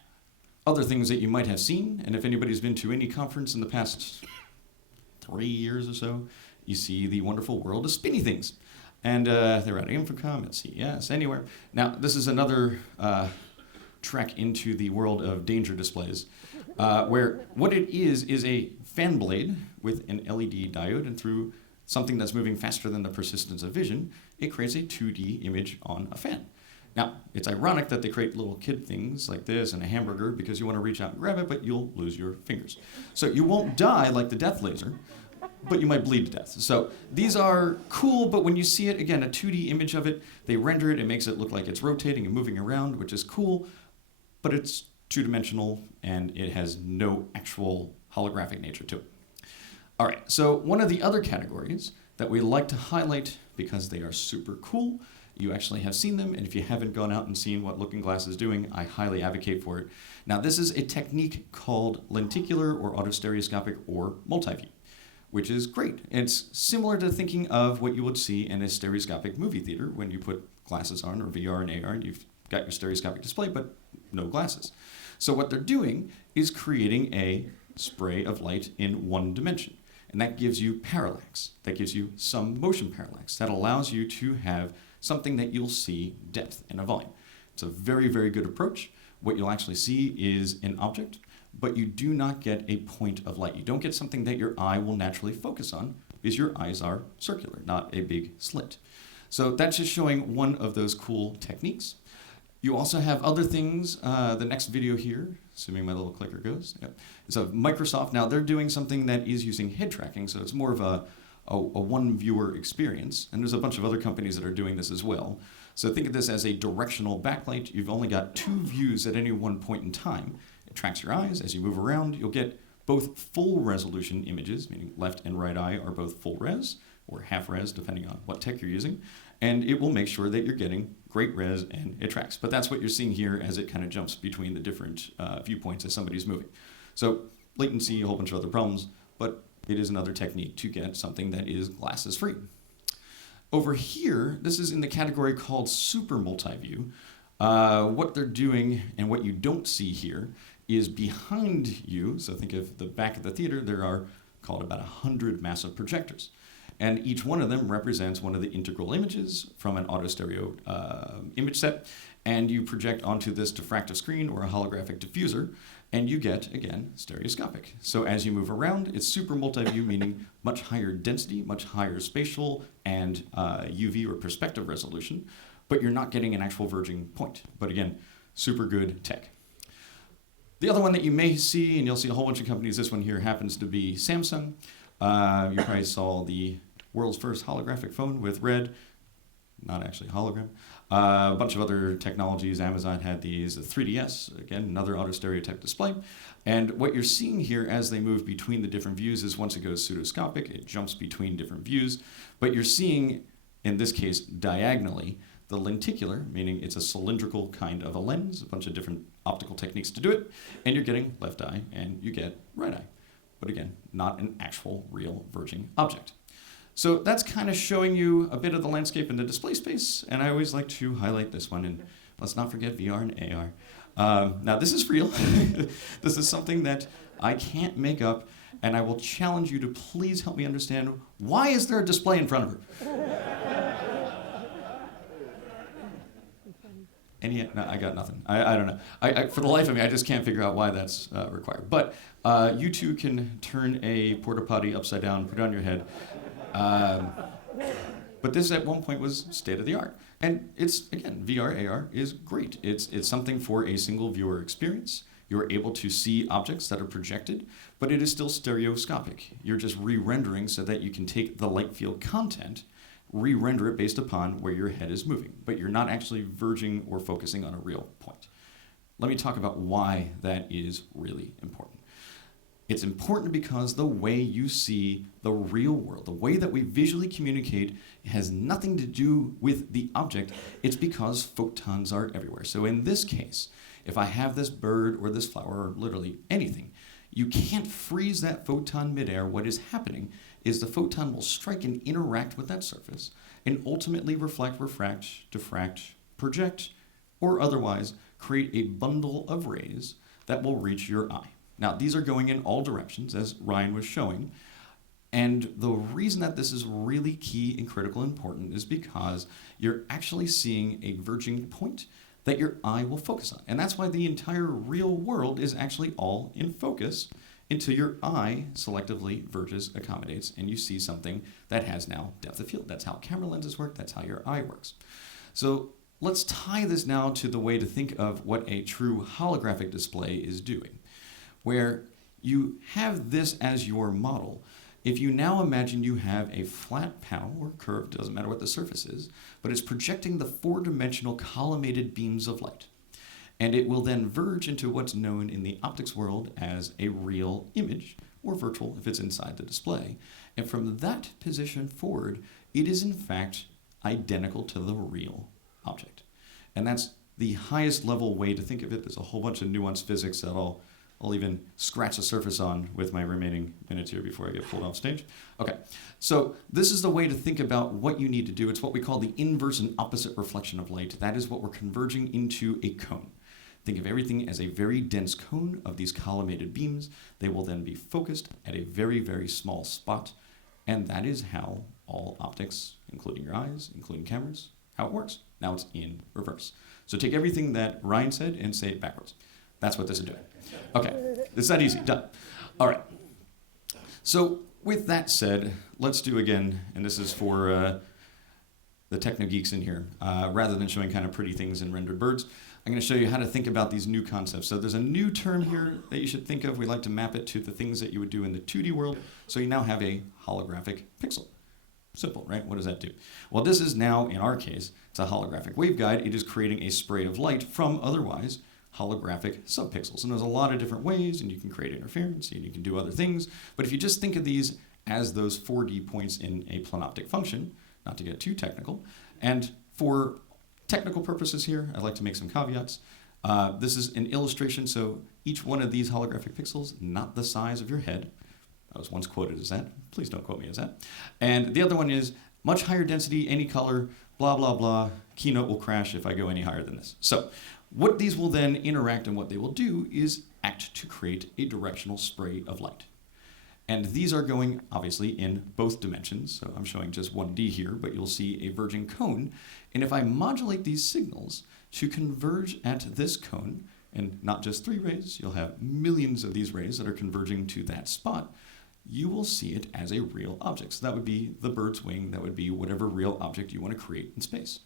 other things that you might have seen, and if anybody's been to any conference in the past 3 years or so, you see the wonderful world of spinny things. And they're at Infocom, at CES, anywhere. Now, this is another trek into the world of danger displays, where what it is a fan blade with an LED diode, and through something that's moving faster than the persistence of vision, it creates a 2D image on a fan. Now, it's ironic that they create little kid things like this and a hamburger because you want to reach out and grab it, but you'll lose your fingers. So you won't die like the death laser, but you might bleed to death. So these are cool, but when you see it, again, a 2D image of it, they render it, it makes it look like it's rotating and moving around, which is cool, but it's two-dimensional and it has no actual holographic nature to it. All right, so one of the other categories that we like to highlight because they are super cool, you actually have seen them, and if you haven't gone out and seen what Looking Glass is doing, I highly advocate for it. Now, this is a technique called lenticular or autostereoscopic or multi-view, which is great. It's similar to thinking of what you would see in a stereoscopic movie theater when you put glasses on, or VR and AR, and you've got your stereoscopic display, but no glasses. So what they're doing is creating a spray of light in one dimension. And that gives you parallax. That gives you some motion parallax. That allows you to have something that you'll see depth in a volume. It's a very, very good approach. What you'll actually see is an object, but you do not get a point of light. You don't get something that your eye will naturally focus on because your eyes are circular, not a big slit. So that's just showing one of those cool techniques. You also have other things. The next video here, assuming my little clicker goes, is of Microsoft. Now they're doing something that is using head tracking, so it's more of a one-viewer experience. And there's a bunch of other companies that are doing this as well. So think of this as a directional backlight. You've only got 2 views at any one point in time. It tracks your eyes. As you move around, you'll get both full resolution images, meaning left and right eye are both full res, or half res, depending on what tech you're using. And it will make sure that you're getting great res and it tracks. But that's what you're seeing here as it kind of jumps between the different viewpoints as somebody's moving. So latency, a whole bunch of other problems, but it is another technique to get something that is glasses free. Over here, this is in the category called super multi-view. What they're doing and what you don't see here is behind you, so think of the back of the theater, there are called about 100 massive projectors. And each one of them represents one of the integral images from an auto stereo image set, and you project onto this diffractive screen or a holographic diffuser, and you get, again, stereoscopic. So as you move around, it's super multi-view, meaning much higher density, much higher spatial and UV or perspective resolution, but you're not getting an actual verging point. But again, super good tech. The other one that you may see, and you'll see a whole bunch of companies, this one here happens to be Samsung. You probably saw the world's first holographic phone with red, not actually hologram. A bunch of other technologies, Amazon had these, the 3DS, again, another auto stereotech display. And what you're seeing here as they move between the different views is once it goes pseudoscopic, it jumps between different views. But you're seeing, in this case, diagonally, the lenticular, meaning it's a cylindrical kind of a lens, a bunch of different optical techniques to do it, and you're getting left eye and you get right eye. But again, not an actual real verging object. So that's kind of showing you a bit of the landscape in the display space, and I always like to highlight this one, and let's not forget VR and AR. Now this is real. This is something that I can't make up, and I will challenge you to please help me understand, why is there a display in front of her? And yet, no, I got nothing. I don't know. I for the life of me, I just can't figure out why that's required. But you too can turn a porta potty upside down, put it on your head. But this at one point was state of the art. And it's, again, VR, AR is great. It's something for a single viewer experience. You're able to see objects that are projected, but it is still stereoscopic. You're just re-rendering so that you can take the light field content, re-render it based upon where your head is moving, but you're not actually verging or focusing on a real point. Let me talk about why that is really important. It's important because the way you see the real world, the way that we visually communicate, has nothing to do with the object. It's because photons are everywhere. So in this case, if I have this bird or this flower or literally anything, you can't freeze that photon midair. What is happening is the photon will strike and interact with that surface and ultimately reflect, refract, diffract, project, or otherwise create a bundle of rays that will reach your eye. Now, these are going in all directions, as Ryan was showing, and the reason that this is really key and critical and important is because you're actually seeing a verging point that your eye will focus on. And that's why the entire real world is actually all in focus until your eye selectively verges, accommodates, and you see something that has now depth of field. That's how camera lenses work, that's how your eye works. So let's tie this now to the way to think of what a true holographic display is doing, where you have this as your model. If you now imagine you have a flat panel or curved, doesn't matter what the surface is, but it's projecting the four-dimensional collimated beams of light. And it will then verge into what's known in the optics world as a real image, or virtual if it's inside the display. And from that position forward, it is in fact identical to the real object. And that's the highest level way to think of it. There's a whole bunch of nuanced physics that I'll even scratch the surface on with my remaining minutes here before I get pulled off stage. Okay, so this is the way to think about what you need to do. It's what we call the inverse and opposite reflection of light. That is what we're converging into a cone. Think of everything as a very dense cone of these collimated beams. They will then be focused at a very, very small spot. And that is how all optics, including your eyes, including cameras, how it works. Now it's in reverse. So take everything that Ryan said and say it backwards. That's what this is doing. Okay, it's that easy, done. All right. So with that said, let's do again, and this is for the techno geeks in here, rather than showing kind of pretty things and rendered birds, I'm going to show you how to think about these new concepts. So there's a new term here that you should think of. We like to map it to the things that you would do in the 2D world. So you now have a holographic pixel. Simple, right? What does that do? Well, this is now, in our case, it's a holographic waveguide. It is creating a spray of light from otherwise holographic subpixels. And there's a lot of different ways, and you can create interference, and you can do other things. But if you just think of these as those 4D points in a planoptic function, not to get too technical, and for technical purposes here, I'd like to make some caveats. This is an illustration, so each one of these holographic pixels, not the size of your head. I was once quoted as that. Please don't quote me as that. And the other one is much higher density, any color, blah, blah, blah. Keynote will crash if I go any higher than this. So what these will then interact and what they will do is act to create a directional spray of light. And these are going, obviously, in both dimensions. So I'm showing just 1D here, but you'll see a verging cone. And if I modulate these signals to converge at this cone, and not just 3 rays, you'll have millions of these rays that are converging to that spot, you will see it as a real object. So that would be the bird's wing, that would be whatever real object you want to create in space.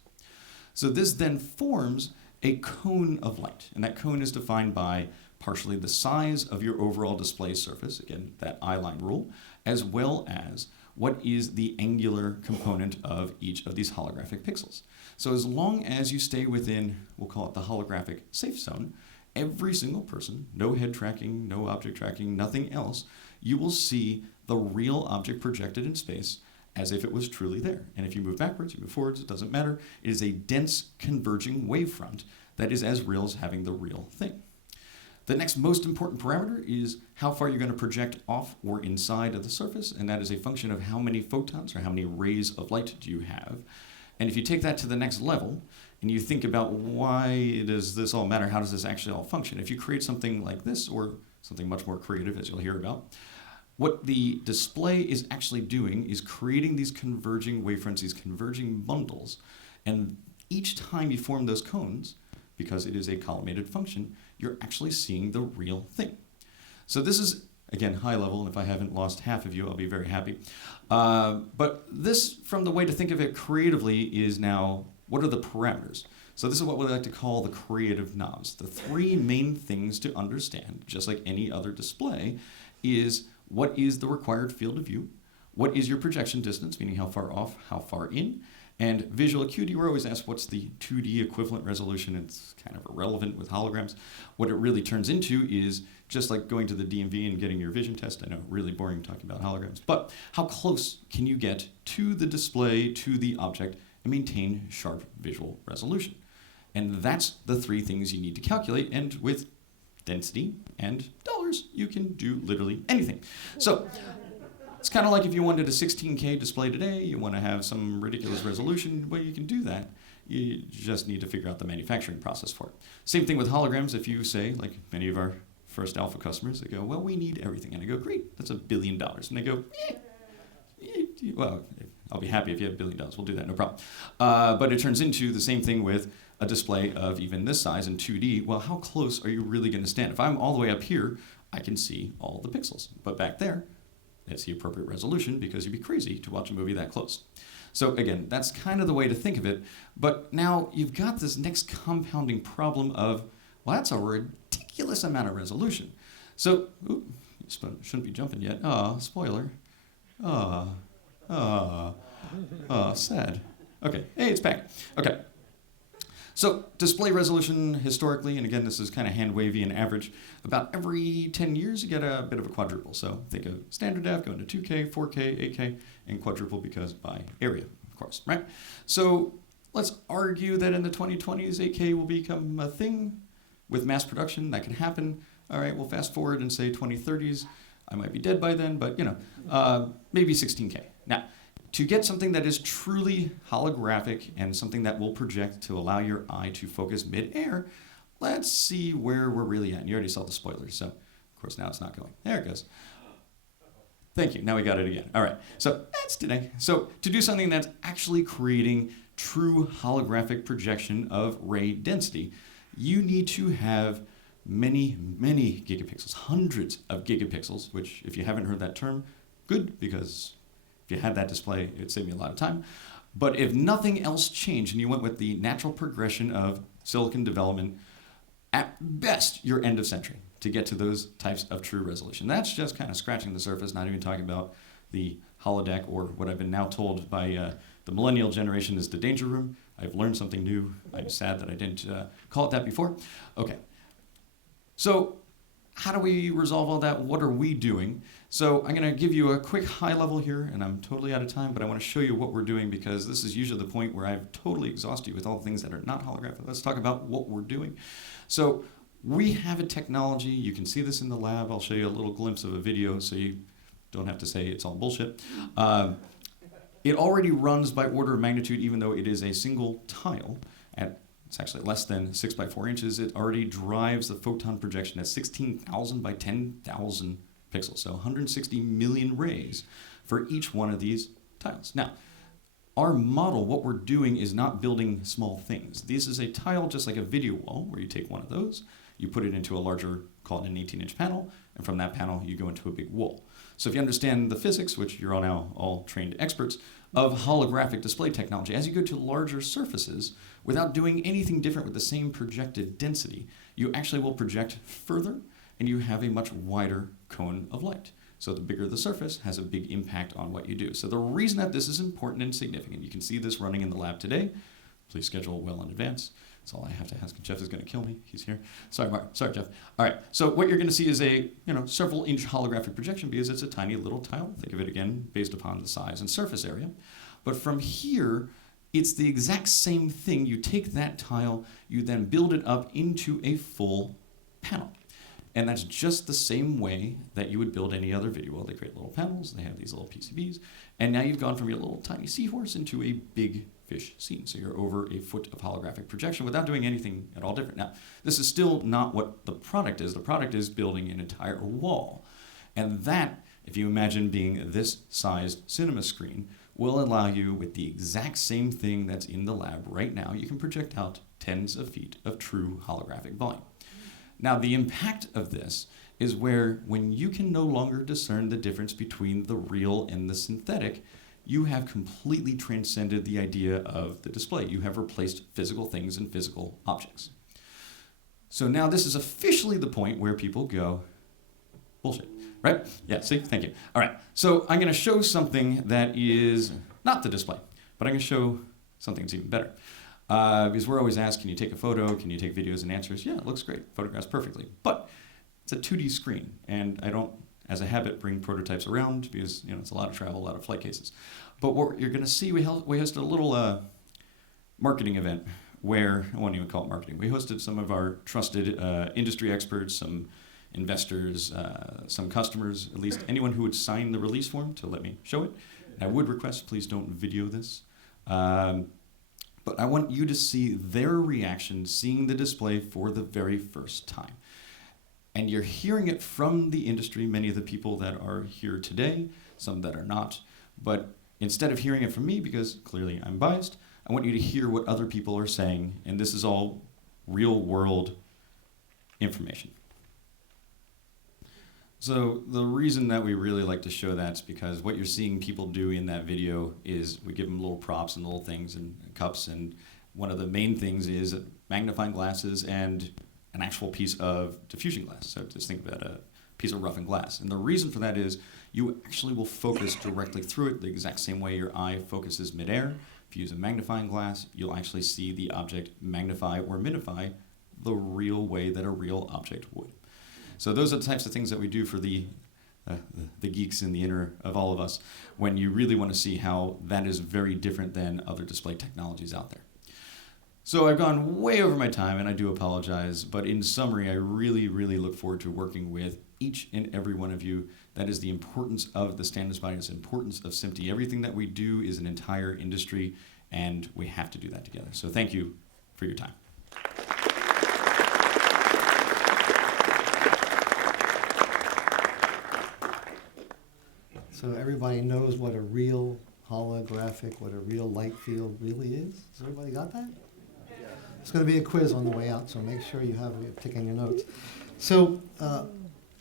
So this then forms a cone of light, and that cone is defined by partially the size of your overall display surface, again, that eye-line rule, as well as what is the angular component of each of these holographic pixels. So as long as you stay within, we'll call it the holographic safe zone, every single person, no head tracking, no object tracking, nothing else, you will see the real object projected in space as if it was truly there. And if you move backwards, you move forwards, it doesn't matter. It is a dense converging wavefront that is as real as having the real thing. The next most important parameter is how far you're going to project off or inside of the surface, and that is a function of how many photons or how many rays of light do you have. And if you take that to the next level, and you think about why does this all matter, how does this actually all function? If you create something like this, or something much more creative, as you'll hear about, what the display is actually doing is creating these converging wavefronts, these converging bundles, and each time you form those cones, because it is a collimated function, you're actually seeing the real thing. So this is, again, high level, and if I haven't lost half of you, I'll be very happy. But this, from the way to think of it creatively, is now, what are the parameters? So this is what we like to call the creative knobs. The 3 main things to understand, just like any other display, is what is the required field of view, what is your projection distance, meaning how far off, how far in, and visual acuity, we're always asked what's the 2D equivalent resolution. It's kind of irrelevant with holograms. What it really turns into is just like going to the DMV and getting your vision test. I know, really boring talking about holograms, but how close can you get to the display, to the object, and maintain sharp visual resolution? And that's the 3 things you need to calculate, and with density and dollars, you can do literally anything. So it's kind of like if you wanted a 16K display today, you want to have some ridiculous resolution, well, you can do that. You just need to figure out the manufacturing process for it. Same thing with holograms. If you say, like many of our first alpha customers, they go, well, we need everything. And I go, great, that's $1 billion. And they go, well, I'll be happy if you have $1 billion. We'll do that, no problem. But it turns into the same thing with a display of even this size in 2D. Well, how close are you really going to stand? If I'm all the way up here, I can see all the pixels. But back there, it's the appropriate resolution, because you'd be crazy to watch a movie that close. So again, that's kind of the way to think of it. But now you've got this next compounding problem of, well, that's a ridiculous amount of resolution. So, you shouldn't be jumping yet. Spoiler. Sad. Okay, hey, it's back. Okay. So display resolution historically, and again, this is kind of hand-wavy and average, about every 10 years you get a bit of a quadruple. So think of standard def going to 2K, 4K, 8K, and quadruple because by area, of course, right? So let's argue that in the 2020s, 8K will become a thing with mass production. That can happen. All right, we'll fast forward and say 2030s. I might be dead by then, but maybe 16K. Now, to get something that is truly holographic and something that will project to allow your eye to focus mid-air, let's see where we're really at. And you already saw the spoilers, so of course now it's not going. There it goes. Thank you. Now we got it again. All right. So that's today. So to do something that's actually creating true holographic projection of ray density, you need to have many, many gigapixels, hundreds of gigapixels, which if you haven't heard that term, good, because if you had that display, it would save me a lot of time. But if nothing else changed and you went with the natural progression of silicon development, at best, you're end of century to get to those types of true resolution. That's just kind of scratching the surface, not even talking about the holodeck or what I've been now told by the millennial generation is the danger room. I've learned something new. I'm sad that I didn't call it that before. Okay. So how do we resolve all that? What are we doing? So I'm going to give you a quick high level here, and I'm totally out of time, but I want to show you what we're doing because this is usually the point where I've totally exhausted you with all the things that are not holographic. Let's talk about what we're doing. So we have a technology. You can see this in the lab. I'll show you a little glimpse of a video so you don't have to say it's all bullshit. It already runs by order of magnitude, even though it is a single tile at it's actually less than 6 by 4 inches. It already drives the photon projection at 16,000 by 10,000 pixels, so 160 million rays for each one of these tiles. Now, our model, what we're doing is not building small things. This is a tile just like a video wall, where you take one of those, you put it into a larger, call it an 18-inch panel, and from that panel you go into a big wall. So if you understand the physics, which you're all now all trained experts, of holographic display technology, as you go to larger surfaces, without doing anything different with the same projected density, you actually will project further, and you have a much wider cone of light. So the bigger the surface has a big impact on what you do. So the reason that this is important and significant, you can see this running in the lab today. Please schedule well in advance. That's all I have to ask. Jeff is going to kill me. He's here. Sorry, Mark. Sorry, Jeff. All right. So what you're going to see is a several inch holographic projection because it's a tiny little tile. Think of it again based upon the size and surface area. But from here, it's the exact same thing. You take that tile, you then build it up into a full panel. And that's just the same way that you would build any other video wall. They create little panels, they have these little PCBs, and now you've gone from your little tiny seahorse into a big fish scene. So you're over a foot of holographic projection without doing anything at all different. Now, this is still not what the product is. The product is building an entire wall. And that, if you imagine being this sized cinema screen, will allow you, with the exact same thing that's in the lab right now, you can project out tens of feet of true holographic volume. Now, the impact of this is where when you can no longer discern the difference between the real and the synthetic, you have completely transcended the idea of the display. You have replaced physical things and physical objects. So now this is officially the point where people go, bullshit, right? Yeah, see, thank you. All right, so I'm gonna show something that is not the display, but I'm gonna show something that's even better. Because we're always asked, can you take a photo? Can you take videos and answers? Yeah, it looks great, photographs perfectly. But it's a 2D screen, and I don't, as a habit, bring prototypes around because it's a lot of travel, a lot of flight cases. But what you're going to see, we hosted a little marketing event where, I won't even call it marketing, we hosted some of our trusted industry experts, some investors, some customers, at least anyone who would sign the release form to let me show it. And I would request, please don't video this. But I want you to see their reaction seeing the display for the very first time. And you're hearing it from the industry, many of the people that are here today, some that are not. But instead of hearing it from me, because clearly I'm biased, I want you to hear what other people are saying. And this is all real world information. So the reason that we really like to show that is because what you're seeing people do in that video is we give them little props and little things and cups, and one of the main things is magnifying glasses and an actual piece of diffusion glass. So just think about a piece of roughened glass. And the reason for that is you actually will focus directly through it the exact same way your eye focuses midair. If you use a magnifying glass, you'll actually see the object magnify or minify the real way that a real object would. So those are the types of things that we do for the geeks in the inner of all of us when you really want to see how that is very different than other display technologies out there. So I've gone way over my time, and I do apologize, but in summary, I really, really look forward to working with each and every one of you. That is the importance of the Standards Body, the importance of SMPTE. Everything that we do is an entire industry, and we have to do that together. So thank you for your time. So everybody knows what a real holographic, what a real light field really is? Has everybody got that? It's going to be a quiz on the way out, so make sure you have it taking your notes. So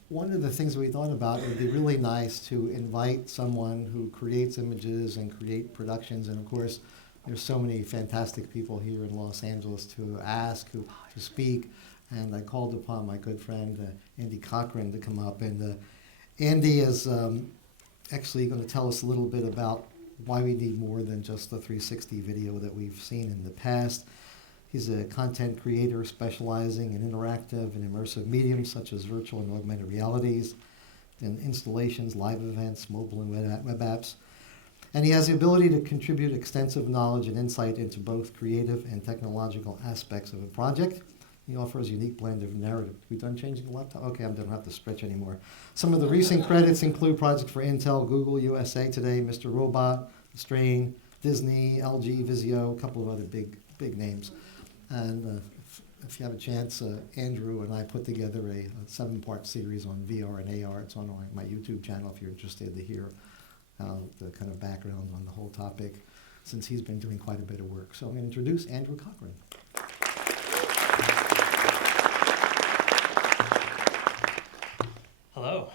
one of the things we thought about, it would be really nice to invite someone who creates images and create productions, and of course, there's so many fantastic people here in Los Angeles to ask, to speak, and I called upon my good friend Andy Cochran to come up, and Andy is actually going to tell us a little bit about why we need more than just the 360 video that we've seen in the past. He's a content creator specializing in interactive and immersive mediums such as virtual and augmented realities, and installations, live events, mobile and web apps. And he has the ability to contribute extensive knowledge and insight into both creative and technological aspects of a project. He offers a unique blend of narrative. We done changing the laptop? Okay, I don't have to stretch anymore. Some of the recent credits include projects for Intel, Google, USA Today, Mr. Robot, Strain, Disney, LG, Vizio, a couple of other big names. And if you have a chance, Andrew and I put together a 7-part series on VR and AR. It's on my YouTube channel if you're interested to hear the kind of background on the whole topic, since he's been doing quite a bit of work. So I'm going to introduce Andrew Cochran. Hello.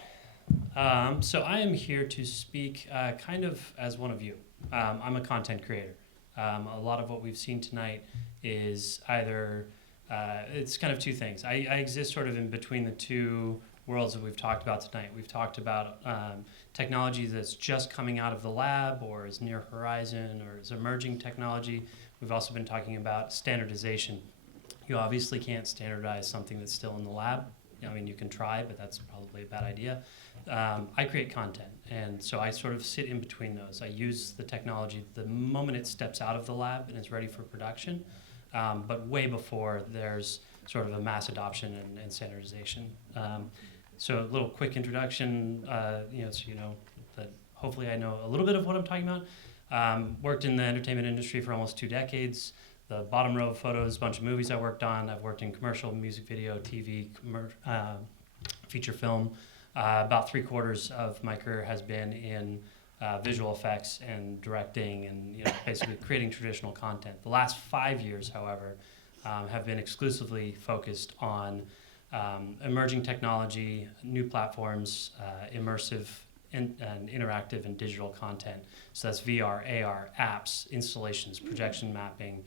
So I am here to speak kind of as one of you. I'm a content creator. A lot of what we've seen tonight is either, it's kind of two things. I exist sort of in between the two worlds that we've talked about tonight. We've talked about technology that's just coming out of the lab or is near horizon or is emerging technology. We've also been talking about standardization. You obviously can't standardize something that's still in the lab. I mean, you can try, but that's probably a bad idea. I create content, and so I sort of sit in between those. I use the technology the moment it steps out of the lab and is ready for production, but way before there's sort of a mass adoption and standardization. So a little quick introduction, so you know that hopefully I know a little bit of what I'm talking about. Worked in the entertainment industry for almost 2 decades. The bottom row of photos, a bunch of movies I worked on. I've worked in commercial, music video, TV, feature film. About 3/4 of my career has been in visual effects and directing and basically creating traditional content. The last 5 years, however, have been exclusively focused on emerging technology, new platforms, immersive and interactive and digital content. So that's VR, AR, apps, installations, projection mapping,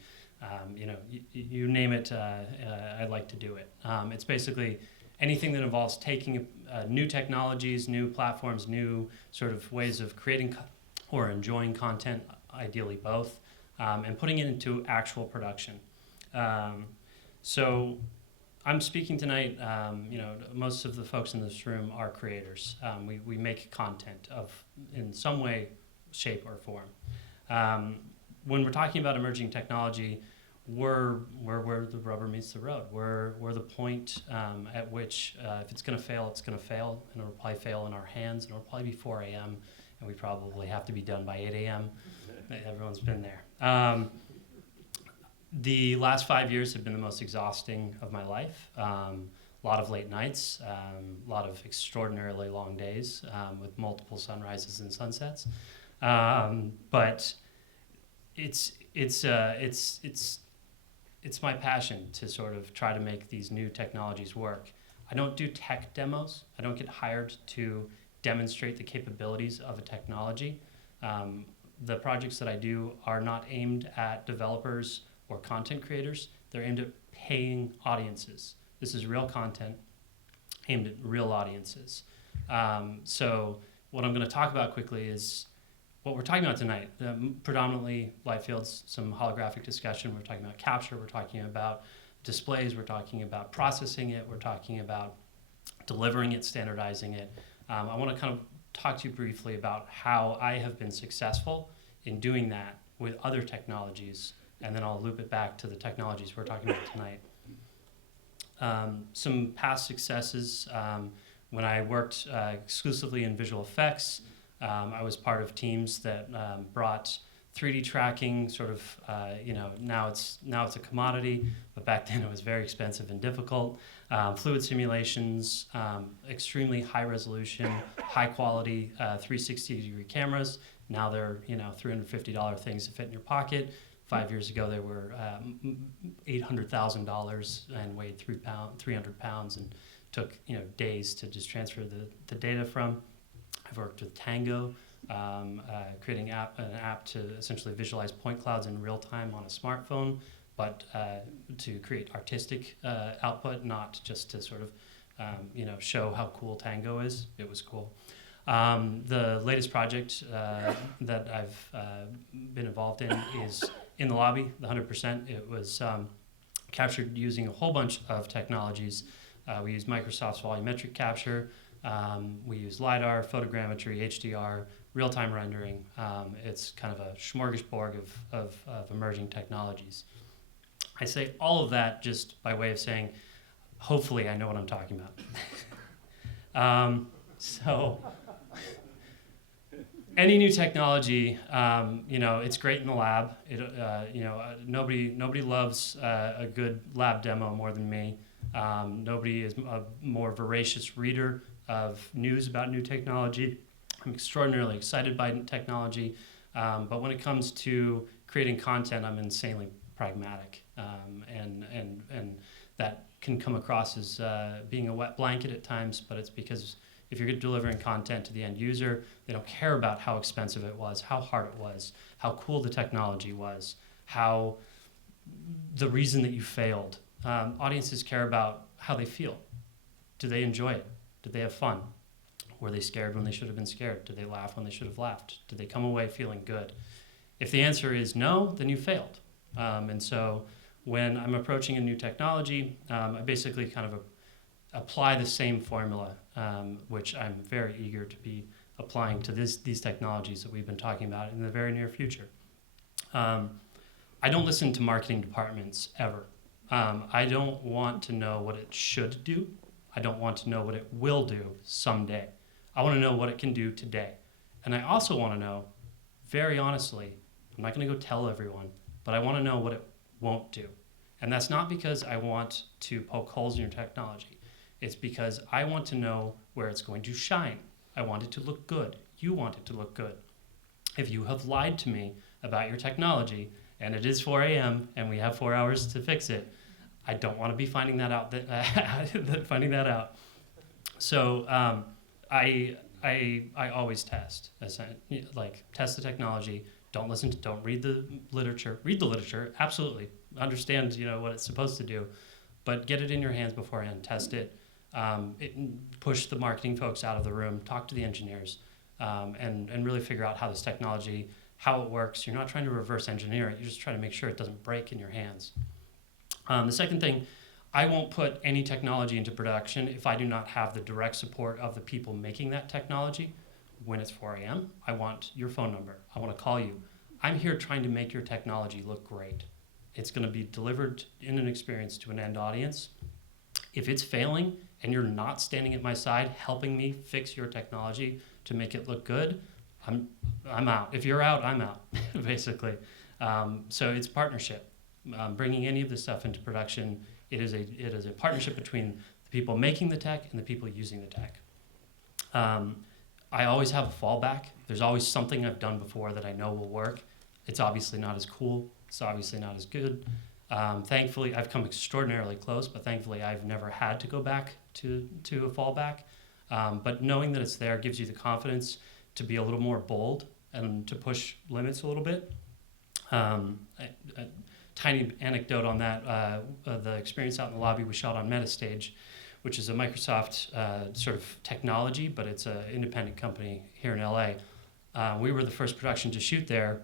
you name it, I'd like to do it. It's basically anything that involves taking new technologies, new platforms, new sort of ways of creating or enjoying content, ideally both, and putting it into actual production. So I'm speaking tonight, most of the folks in this room are creators. We make content in some way, shape, or form. When we're talking about emerging technology, we're where the rubber meets the road. We're the point at which if it's going to fail, it's going to fail, and it'll probably fail in our hands, and it'll probably be 4 a.m., and we probably have to be done by 8 a.m. Everyone's been there. The last 5 years have been the most exhausting of my life. A lot of late nights, a lot of extraordinarily long days with multiple sunrises and sunsets. But it's my passion to sort of try to make these new technologies work. I don't do tech demos. I don't get hired to demonstrate the capabilities of a technology. The projects that I do are not aimed at developers or content creators. They're aimed at paying audiences. This is real content aimed at real audiences. So what I'm going to talk about quickly is what we're talking about tonight, predominantly light fields, some holographic discussion. We're talking about capture, we're talking about displays, we're talking about processing it, we're talking about delivering it, standardizing it. I want to kind of talk to you briefly about how I have been successful in doing that with other technologies, and then I'll loop it back to the technologies we're talking about tonight. Some past successes, when I worked exclusively in visual effects, I was part of teams that brought 3D tracking, sort of, now it's a commodity, but back then it was very expensive and difficult. Fluid simulations, extremely high resolution, high quality 360-degree cameras. Now they're $350 things to fit in your pocket. 5 years ago they were $800,000 and weighed 300 pounds and took days to just transfer the data from. I've worked with Tango, creating an app to essentially visualize point clouds in real time on a smartphone, but to create artistic output, not just to sort of show how cool Tango is. It was cool. The latest project that I've been involved in is In the Lobby, the 100%. It was captured using a whole bunch of technologies. We use Microsoft's volumetric capture. We use LiDAR, photogrammetry, HDR, real-time rendering. It's kind of a smorgasbord of emerging technologies. I say all of that just by way of saying, hopefully I know what I'm talking about. any new technology, it's great in the lab. Nobody loves a good lab demo more than me. Nobody is a more voracious reader of news about new technology. I'm extraordinarily excited by technology, but when it comes to creating content, I'm insanely pragmatic, and that can come across as being a wet blanket at times, but it's because if you're delivering content to the end user, they don't care about how expensive it was, how hard it was, how cool the technology was, how the reason that you failed. Audiences care about how they feel. Do they enjoy it? Did they have fun? Were they scared when they should have been scared? Did they laugh when they should have laughed? Did they come away feeling good? If the answer is no, then you failed. And so when I'm approaching a new technology, I basically kind of apply the same formula, which I'm very eager to be applying to these technologies that we've been talking about in the very near future. I don't listen to marketing departments ever. I don't want to know what it should do. I don't want to know what it will do someday. I want to know what it can do today. And I also want to know, very honestly, I'm not going to go tell everyone, but I want to know what it won't do. And that's not because I want to poke holes in your technology. It's because I want to know where it's going to shine. I want it to look good. You want it to look good. If you have lied to me about your technology, and it is 4 a.m. and we have 4 hours to fix it, I don't want to be finding that out. So I always test. Test the technology. Don't read the literature. Read the literature, absolutely. Understand what it's supposed to do, but get it in your hands beforehand. Test it. Push the marketing folks out of the room. Talk to the engineers, and really figure out how this technology, how it works. You're not trying to reverse engineer it. You're just trying to make sure it doesn't break in your hands. The second thing, I won't put any technology into production if I do not have the direct support of the people making that technology. When it's 4 a.m., I want your phone number. I want to call you. I'm here trying to make your technology look great. It's going to be delivered in an experience to an end audience. If it's failing and you're not standing at my side helping me fix your technology to make it look good, I'm out. If you're out, I'm out, basically. So it's partnership. Bringing any of this stuff into production, it is a partnership between the people making the tech and the people using the tech. I always have a fallback. There's always something I've done before that I know will work. It's obviously not as cool. It's obviously not as good. Thankfully, I've come extraordinarily close, but thankfully I've never had to go back to a fallback. But knowing that it's there gives you the confidence to be a little more bold and to push limits a little bit. A tiny anecdote on that, the experience out in the lobby we shot on Metastage, which is a Microsoft sort of technology, but it's an independent company here in LA. We were the first production to shoot there,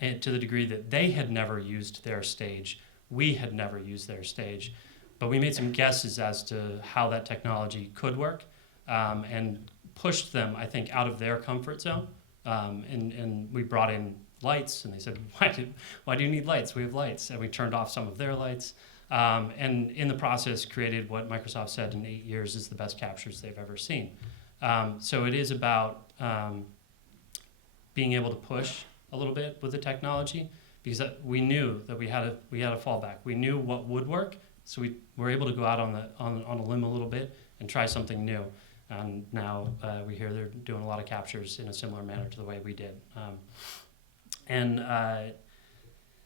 and to the degree that they had never used their stage. We had never used their stage. But we made some guesses as to how that technology could work, and pushed them, I think, out of their comfort zone. And we brought in lights, and they said, why do you need lights? We have lights. And we turned off some of their lights. And in the process created what Microsoft said in 8 years is the best captures they've ever seen. So it is about being able to push a little bit with the technology, because we knew that we had a fallback. We knew what would work, so we were able to go out on a limb a little bit and try something new. And now we hear they're doing a lot of captures in a similar manner to the way we did.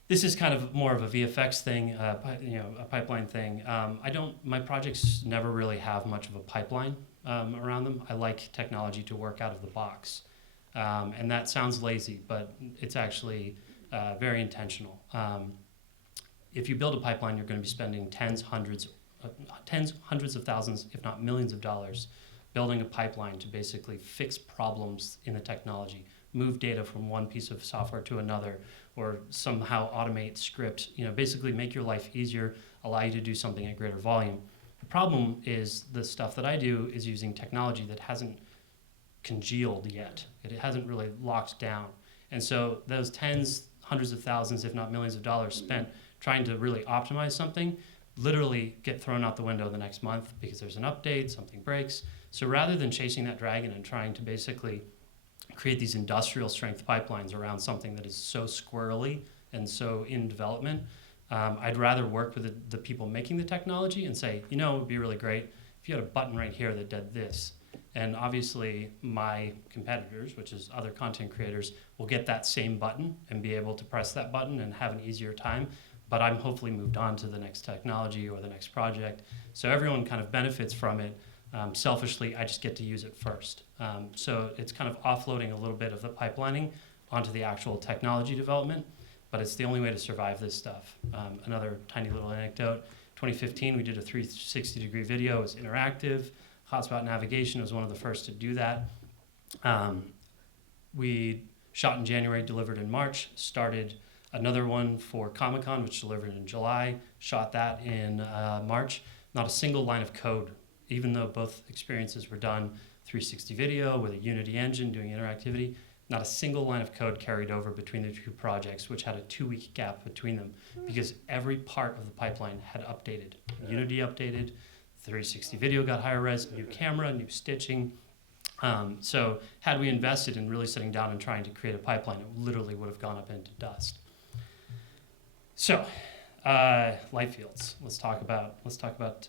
This is kind of more of a VFX thing, a pipeline thing. My projects never really have much of a pipeline around them. I like technology to work out of the box. And that sounds lazy, but it's actually very intentional. If you build a pipeline, you're going to be spending tens, hundreds of thousands, if not millions of dollars, building a pipeline to basically fix problems in the technology, move data from one piece of software to another, or somehow automate script, basically make your life easier, allow you to do something at greater volume. The problem is the stuff that I do is using technology that hasn't congealed yet. It hasn't really locked down. And so those tens, hundreds of thousands, if not millions of dollars spent trying to really optimize something literally get thrown out the window the next month because there's an update, something breaks. So rather than chasing that dragon and trying to basically create these industrial strength pipelines around something that is so squirrely and so in development. I'd rather work with the people making the technology and say, it would be really great if you had a button right here that did this. And obviously my competitors, which is other content creators, will get that same button and be able to press that button and have an easier time. But I'm hopefully moved on to the next technology or the next project. So everyone kind of benefits from it. Selfishly, I just get to use it first. So it's kind of offloading a little bit of the pipelining onto the actual technology development, but it's the only way to survive this stuff. Another tiny little anecdote, 2015, we did a 360-degree video. It was interactive. Hotspot navigation was one of the first to do that. We shot in January, delivered in March, started another one for Comic-Con, which delivered in July, shot that in March. Not a single line of code, even though both experiences were done 360 video with a Unity engine doing interactivity. Not a single line of code carried over between the two projects, which had a 2-week gap between them because every part of the pipeline had updated. Unity updated, 360 video got higher res, new camera, new stitching. So had we invested in really sitting down and trying to create a pipeline, it literally would have gone up into dust. So, light fields. Let's talk about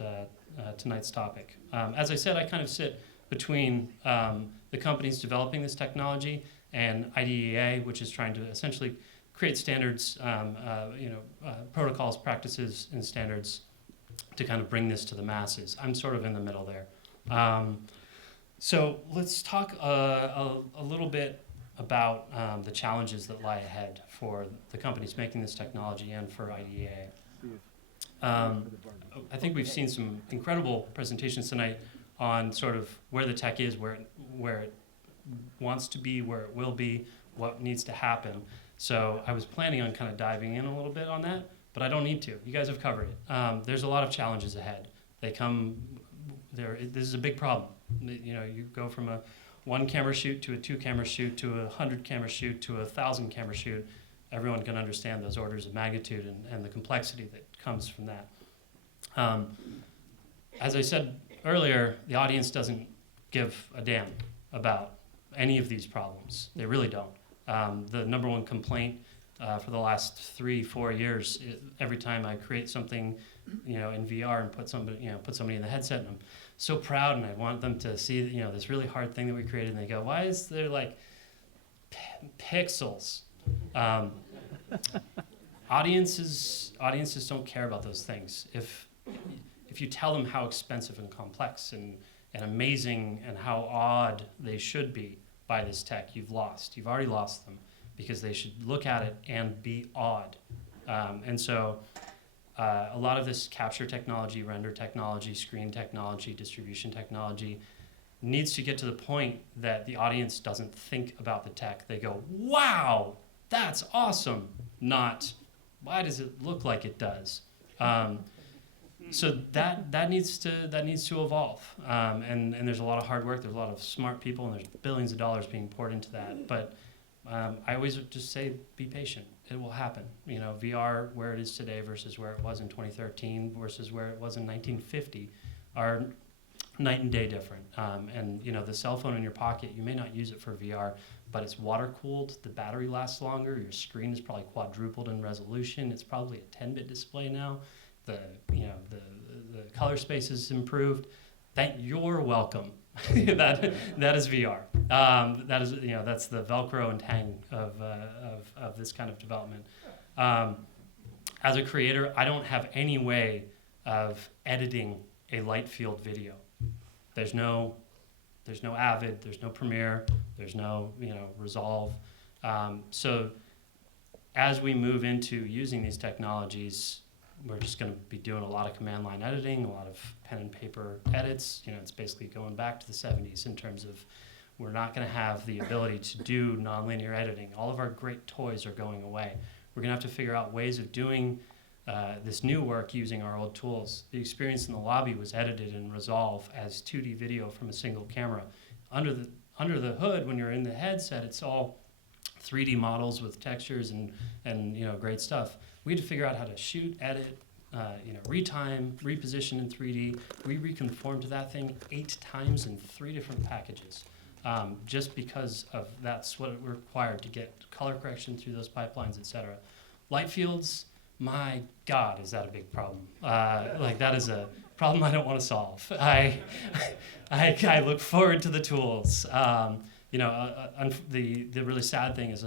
tonight's topic. As I said, I kind of sit between the companies developing this technology and IDEA, which is trying to essentially create standards, protocols, practices, and standards to kind of bring this to the masses. I'm sort of in the middle there. So let's talk a little bit about the challenges that lie ahead for the companies making this technology and for IDEA. I think we've seen some incredible presentations tonight on sort of where the tech is, where it wants to be, where it will be, what needs to happen. So I was planning on kind of diving in a little bit on that, but I don't need to. You guys have covered it. There's a lot of challenges ahead. This is a big problem. You go from a 1 camera shoot to a 2 camera shoot to a 100 camera shoot to a 1,000 camera shoot. Everyone can understand those orders of magnitude and the complexity that comes from that. As I said earlier, the audience doesn't give a damn about any of these problems. They really don't. The number one complaint for the last 3-4 years, every time I create something, in VR and put somebody in the headset, and I'm so proud, and I want them to see, this really hard thing that we created, and they go, "Why is there like pixels?" Audiences don't care about those things. If you tell them how expensive and complex and amazing and how odd they should be by this tech, you've already lost them, because they should look at it and be awed. And so a lot of this capture technology, render technology, screen technology, distribution technology needs to get to the point that the audience doesn't think about the tech. They go, "Wow, that's awesome," not, "Why does it look like it does?" So that needs to evolve, and there's a lot of hard work. There's a lot of smart people, and there's billions of dollars being poured into that. But I always just say, be patient. It will happen. VR, where it is today versus where it was in 2013 versus where it was in 1950, are night and day different. And the cell phone in your pocket, you may not use it for VR, but it's water cooled. The battery lasts longer. Your screen is probably quadrupled in resolution. It's probably a 10-bit display now. The color space is improved. You're welcome. that is VR. That is that's the Velcro and Tang of this kind of development. As a creator, I don't have any way of editing a light field video. There's no Avid, there's no Premiere, there's no Resolve. So as we move into using these technologies, we're just going to be doing a lot of command line editing, a lot of pen and paper edits. It's basically going back to the 70s in terms of we're not going to have the ability to do nonlinear editing. All of our great toys are going away. We're going to have to figure out ways of doing this new work using our old tools. The experience in the lobby was edited in Resolve as 2D video from a single camera. Under the hood, when you're in the headset, it's all 3D models with textures and great stuff. We had to figure out how to shoot, edit, retime, reposition in 3D. We reconformed that thing 8 times in 3 different packages. just because of that's what it required to get color correction through those pipelines, et cetera. Light fields, my God, is that a big problem? Like that is a problem I don't want to solve. I look forward to the tools. The really sad thing is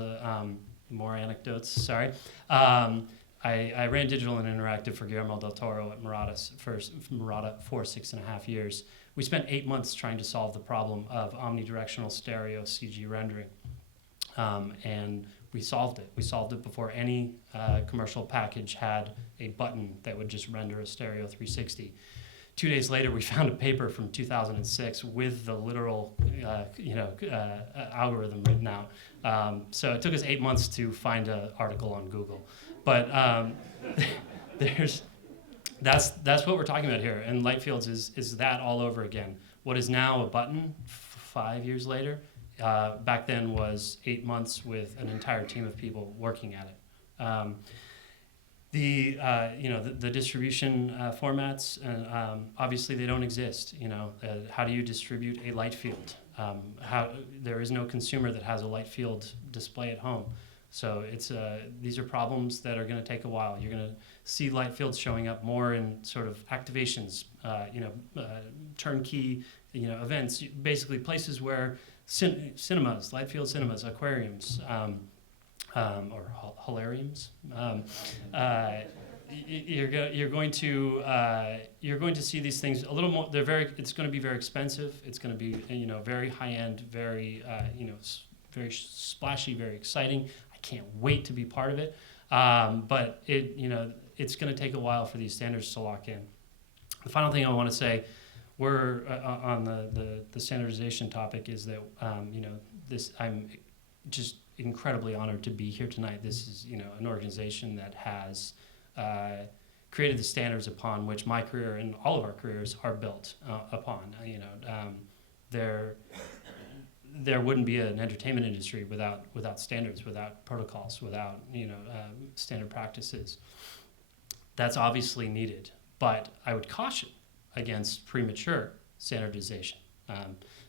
more anecdotes. Sorry. I ran digital and interactive for Guillermo del Toro at Murata for 6.5 years. We spent 8 months trying to solve the problem of omnidirectional stereo CG rendering. And we solved it. We solved it before any commercial package had a button that would just render a stereo 360. 2 days later, we found a paper from 2006 with the literal, algorithm written out. So it took us 8 months to find an article on Google. But that's what we're talking about here. And light fields is that all over again. What is now a button 5 years later, back then was 8 months with an entire team of people working at it. The distribution formats, obviously they don't exist. How do you distribute a light field? There is no consumer that has a light field display at home. So these are problems that are going to take a while. You're going to see light fields showing up more in sort of activations, turnkey, events, basically places where cinemas, light field cinemas, aquariums, or holariums. You're going to see these things a little more. It's going to be very expensive. It's going to be very high end, very very splashy, very exciting. I can't wait to be part of it. But it's going to take a while for these standards to lock in. The final thing I want to say, we're on the standardization topic, is that I'm just incredibly honored to be here tonight. This is an organization that has created the standards upon which my career and all of our careers are built upon. There wouldn't be an entertainment industry without standards, without protocols, without standard practices. That's obviously needed, but I would caution against premature standardization.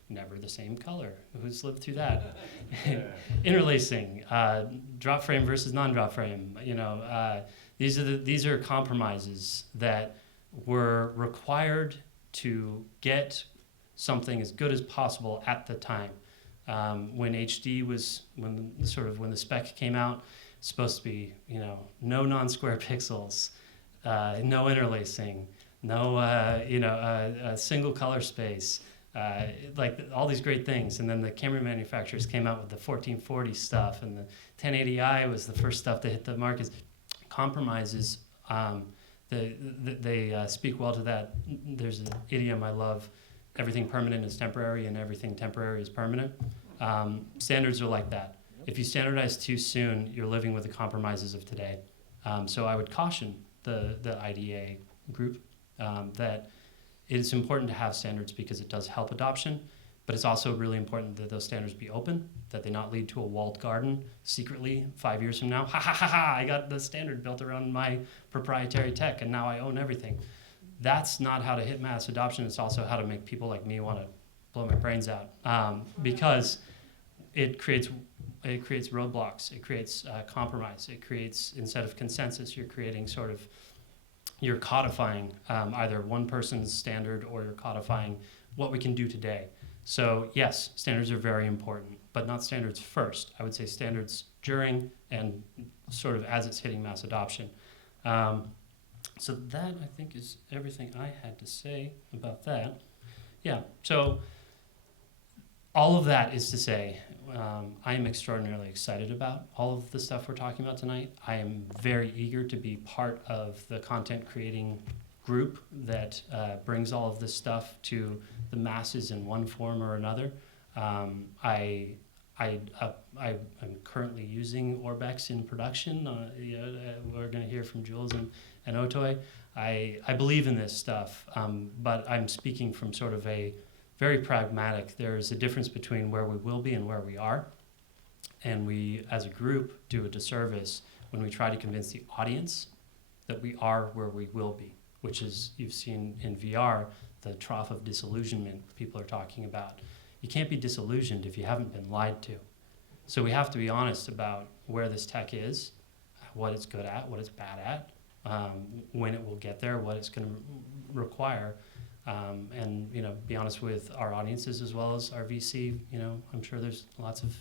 Never the same color. Who's lived through that? Interlacing, drop frame versus non-drop frame. These are compromises that were required to get something as good as possible at the time. When HD when the spec came out, it's supposed to be no non-square pixels, no interlacing, no single color space. Like all these great things, and then the camera manufacturers came out with the 1440 stuff, and the 1080i was the first stuff to hit the markets. Compromises, they speak well to that. There's an idiom I love: everything permanent is temporary, and everything temporary is permanent. Standards are like that. If you standardize too soon, you're living with the compromises of today. So I would caution the IDA group that it is important to have standards because it does help adoption, but it's also really important that those standards be open, that they not lead to a walled garden secretly 5 years from now. Ha ha ha ha, I got the standard built around my proprietary tech and now I own everything. That's not how to hit mass adoption. It's also how to make people like me want to blow my brains out, because it creates roadblocks, it creates compromise, it creates, instead of consensus, you're codifying either one person's standard or you're codifying what we can do today. So yes, standards are very important, but not standards first. I would say standards during and sort of as it's hitting mass adoption. So that, I think, is everything I had to say about that. Yeah, so all of that is to say, I am extraordinarily excited about all of the stuff we're talking about tonight. I am very eager to be part of the content creating group that brings all of this stuff to the masses in one form or another. I'm currently using Orbex in production. We're going to hear from Jules and Otoy. I believe in this stuff, but I'm speaking from sort of a very pragmatic. There's a difference between where we will be and where we are. And we, as a group, do a disservice when we try to convince the audience that we are where we will be, which is, you've seen in VR, the trough of disillusionment people are talking about. you can't be disillusioned if you haven't been lied to. So we have to be honest about where this tech is, what it's good at, what it's bad at, when it will get there, what it's going to require, and be honest with our audiences as well as our VC. I'm sure there's lots of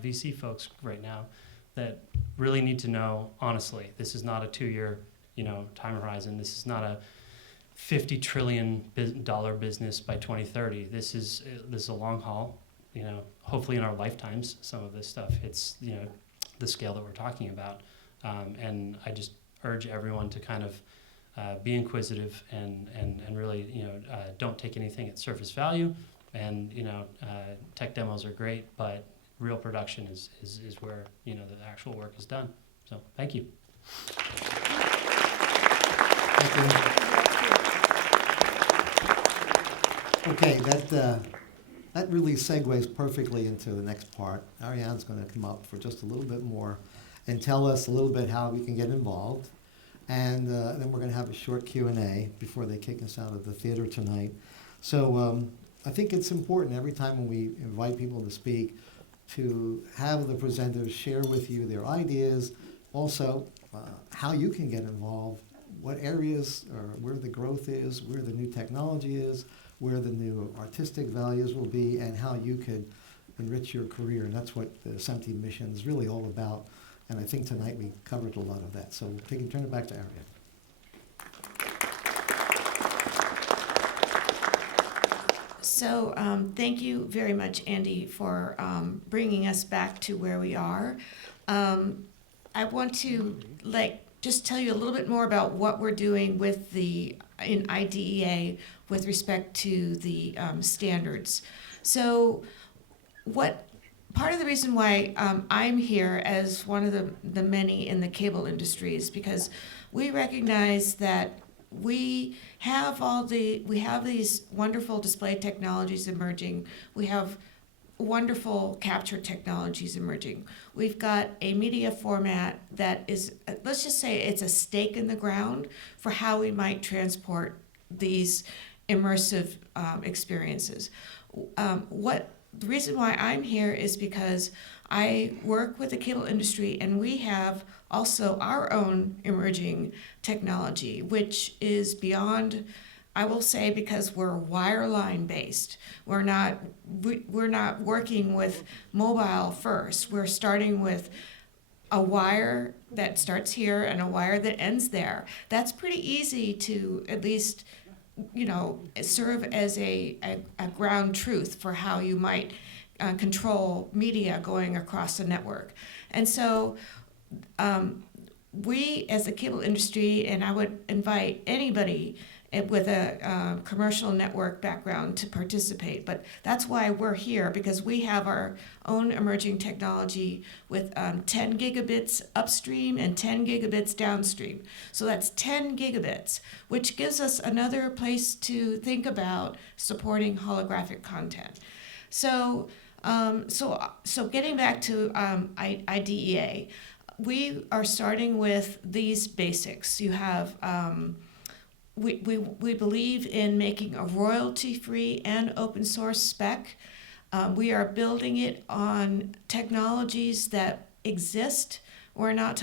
VC folks right now that really need to know honestly. This is not a 2-year time horizon. This is not a $50 trillion business by 2030. This is a long haul. Hopefully in our lifetimes, some of this stuff hits the scale that we're talking about. And I just urge everyone to kind of be inquisitive and really don't take anything at surface value. And tech demos are great, but real production is where the actual work is done. So thank you. Thank you. Okay, that really segues perfectly into the next part. Ariane's going to come up for just a little bit more and tell us a little bit how we can get involved. And then we're going to have a short Q&A before they kick us out of the theater tonight. So I think it's important every time when we invite people to speak to have the presenters share with you their ideas, also how you can get involved, what areas or where the growth is, where the new technology is, where the new artistic values will be, and how you could enrich your career. And that's what the SMT mission is really all about. And I think tonight we covered a lot of that. So turn it back to Ariane. So thank you very much, Andy, for bringing us back to where we are. I want to just tell you a little bit more about what we're doing with in IDEA with respect to the standards. So part of the reason why I'm here as one of the many in the cable industry is because we recognize that we have these wonderful display technologies emerging. We have wonderful capture technologies emerging. We've got a media format that is, let's just say it's a stake in the ground for how we might transport these immersive experiences. The reason why I'm here is because I work with the cable industry, and we have also our own emerging technology, which is beyond, I will say, because we're wireline based. We're not working with mobile first. We're starting with a wire that starts here and a wire that ends there. That's pretty easy to at least serve as a ground truth for how you might control media going across the network. And so we, as the cable industry, and I would invite anybody with a commercial network background to participate, but that's why we're here, because we have our own emerging technology with 10 gigabits upstream and 10 gigabits downstream. So that's 10 gigabits, which gives us another place to think about supporting holographic content. So getting back to IDEA, we are starting with these basics. You have we believe in making a royalty-free and open source spec. We are building it on technologies that exist. We're not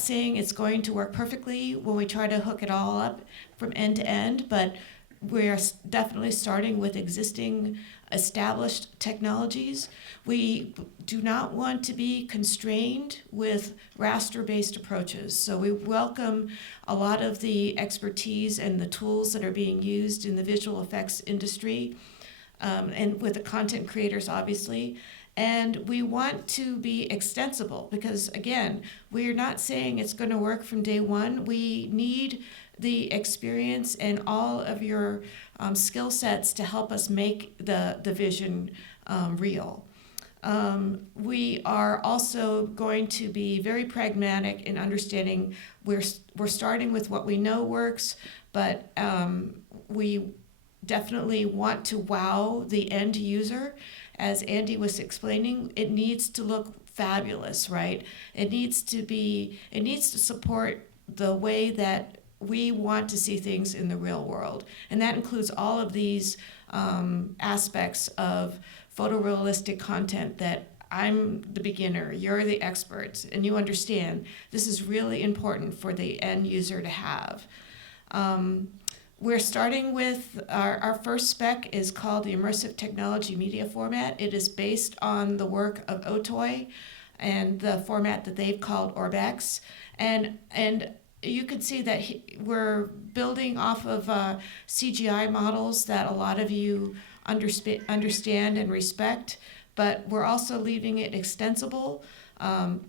saying it's going to work perfectly when we try to hook it all up from end to end, but we're definitely starting with existing established technologies. We do not want to be constrained with raster-based approaches. So we welcome a lot of the expertise and the tools that are being used in the visual effects industry, and with the content creators, obviously. And we want to be extensible because, again, we're not saying it's going to work from day one. We need the experience and all of your skill sets to help us make the vision real. We are also going to be very pragmatic in understanding we're starting with what we know works, but we definitely want to wow the end user. As Andy was explaining, it needs to look fabulous, right? It needs to support the way that we want to see things in the real world. And that includes all of these aspects of photorealistic content that I'm the beginner, you're the experts, and you understand this is really important for the end user to have. We're starting with our first spec is called the Immersive Technology Media Format. It is based on the work of Otoy and the format that they've called Orbex. And you can see that we're building off of CGI models that a lot of you understand and respect, but we're also leaving it extensible.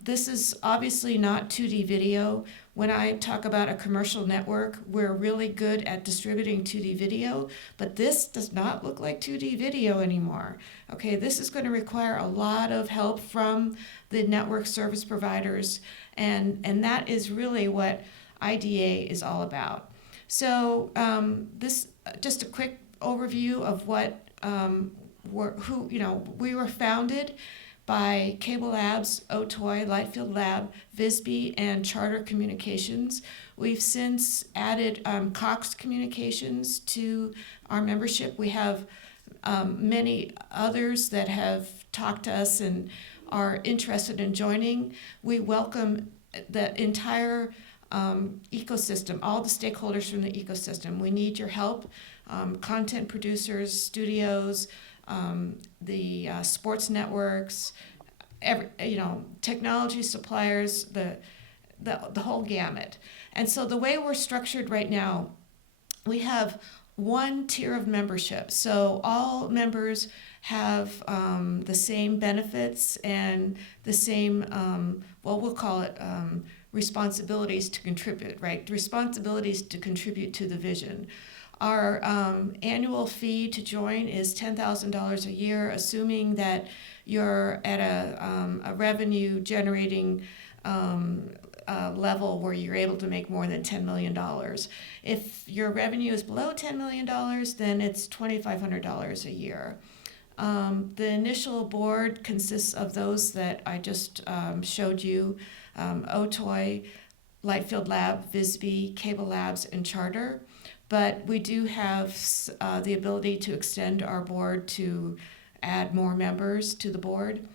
This is obviously not 2D video. When I talk about a commercial network, we're really good at distributing 2D video, but this does not look like 2D video anymore. Okay, this is going to require a lot of help from the network service providers, and that is really what IDA is all about. So this just a quick overview of what we were founded by Cable Labs, Otoy, Lightfield Lab, Visby, and Charter Communications. We've since added Cox Communications to our membership. We have many others that have talked to us and are interested in joining. We welcome the entire ecosystem, all the stakeholders from the ecosystem. We need your help, content producers, studios, the sports networks, technology suppliers, the whole gamut. And so the way we're structured right now, we have one tier of membership. So all members have the same benefits and the same, we'll call it responsibilities to contribute, right? Responsibilities to contribute to the vision. Our annual fee to join is $10,000 a year, assuming that you're at a revenue generating level where you're able to make more than $10 million. If your revenue is below $10 million, then it's $2,500 a year. The initial board consists of those that I just showed you, Otoy, Lightfield Lab, Visby, Cable Labs, and Charter. But we do have the ability to extend our board to add more members to the board.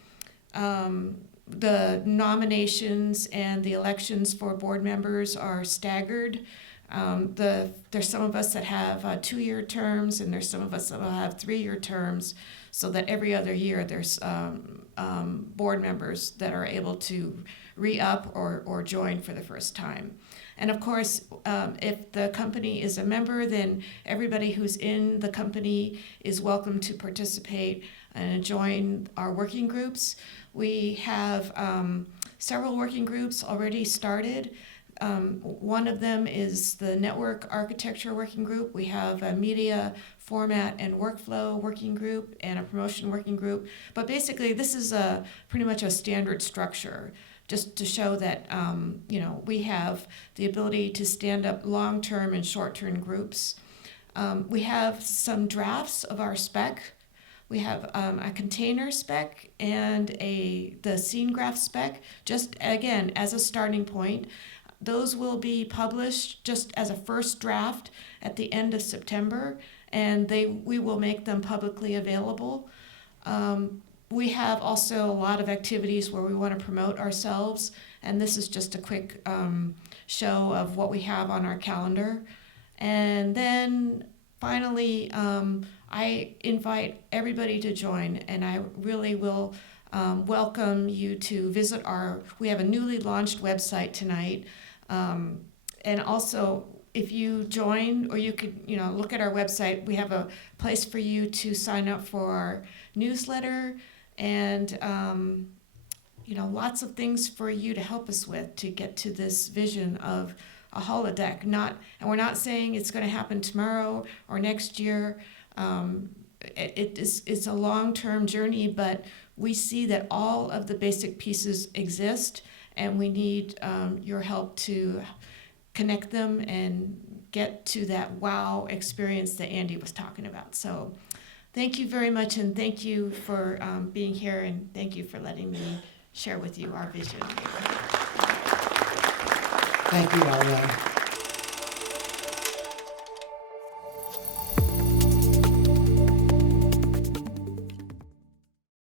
The nominations and the elections for board members are staggered. There's some of us that have 2-year terms, and there's some of us that will have 3-year terms, so that every other year there's board members that are able to re-up or join for the first time. And of course, if the company is a member, then everybody who's in the company is welcome to participate and join our working groups. We have several working groups already started. One of them is the Network Architecture Working Group. We have a Media Format and Workflow Working Group and a Promotion Working Group. But basically, this is pretty much a standard structure, just to show that we have the ability to stand up long-term and short-term groups. We have some drafts of our spec. We have a container spec and the scene graph spec, just again as a starting point. Those will be published just as a first draft at the end of September, and we will make them publicly available. We have also a lot of activities where we want to promote ourselves, and this is just a quick show of what we have on our calendar. And then finally, I invite everybody to join, and I really will welcome you to visit we have a newly launched website tonight. And also, if you join, or you could, look at our website, we have a place for you to sign up for our newsletter, and lots of things for you to help us with to get to this vision of a holodeck. And we're not saying it's going to happen tomorrow or next year. It's a long-term journey, but we see that all of the basic pieces exist, and we need your help to connect them and get to that wow experience that Andy was talking about. So thank you very much, and thank you for being here, and thank you for letting me share with you our vision. Thank you, Ariane.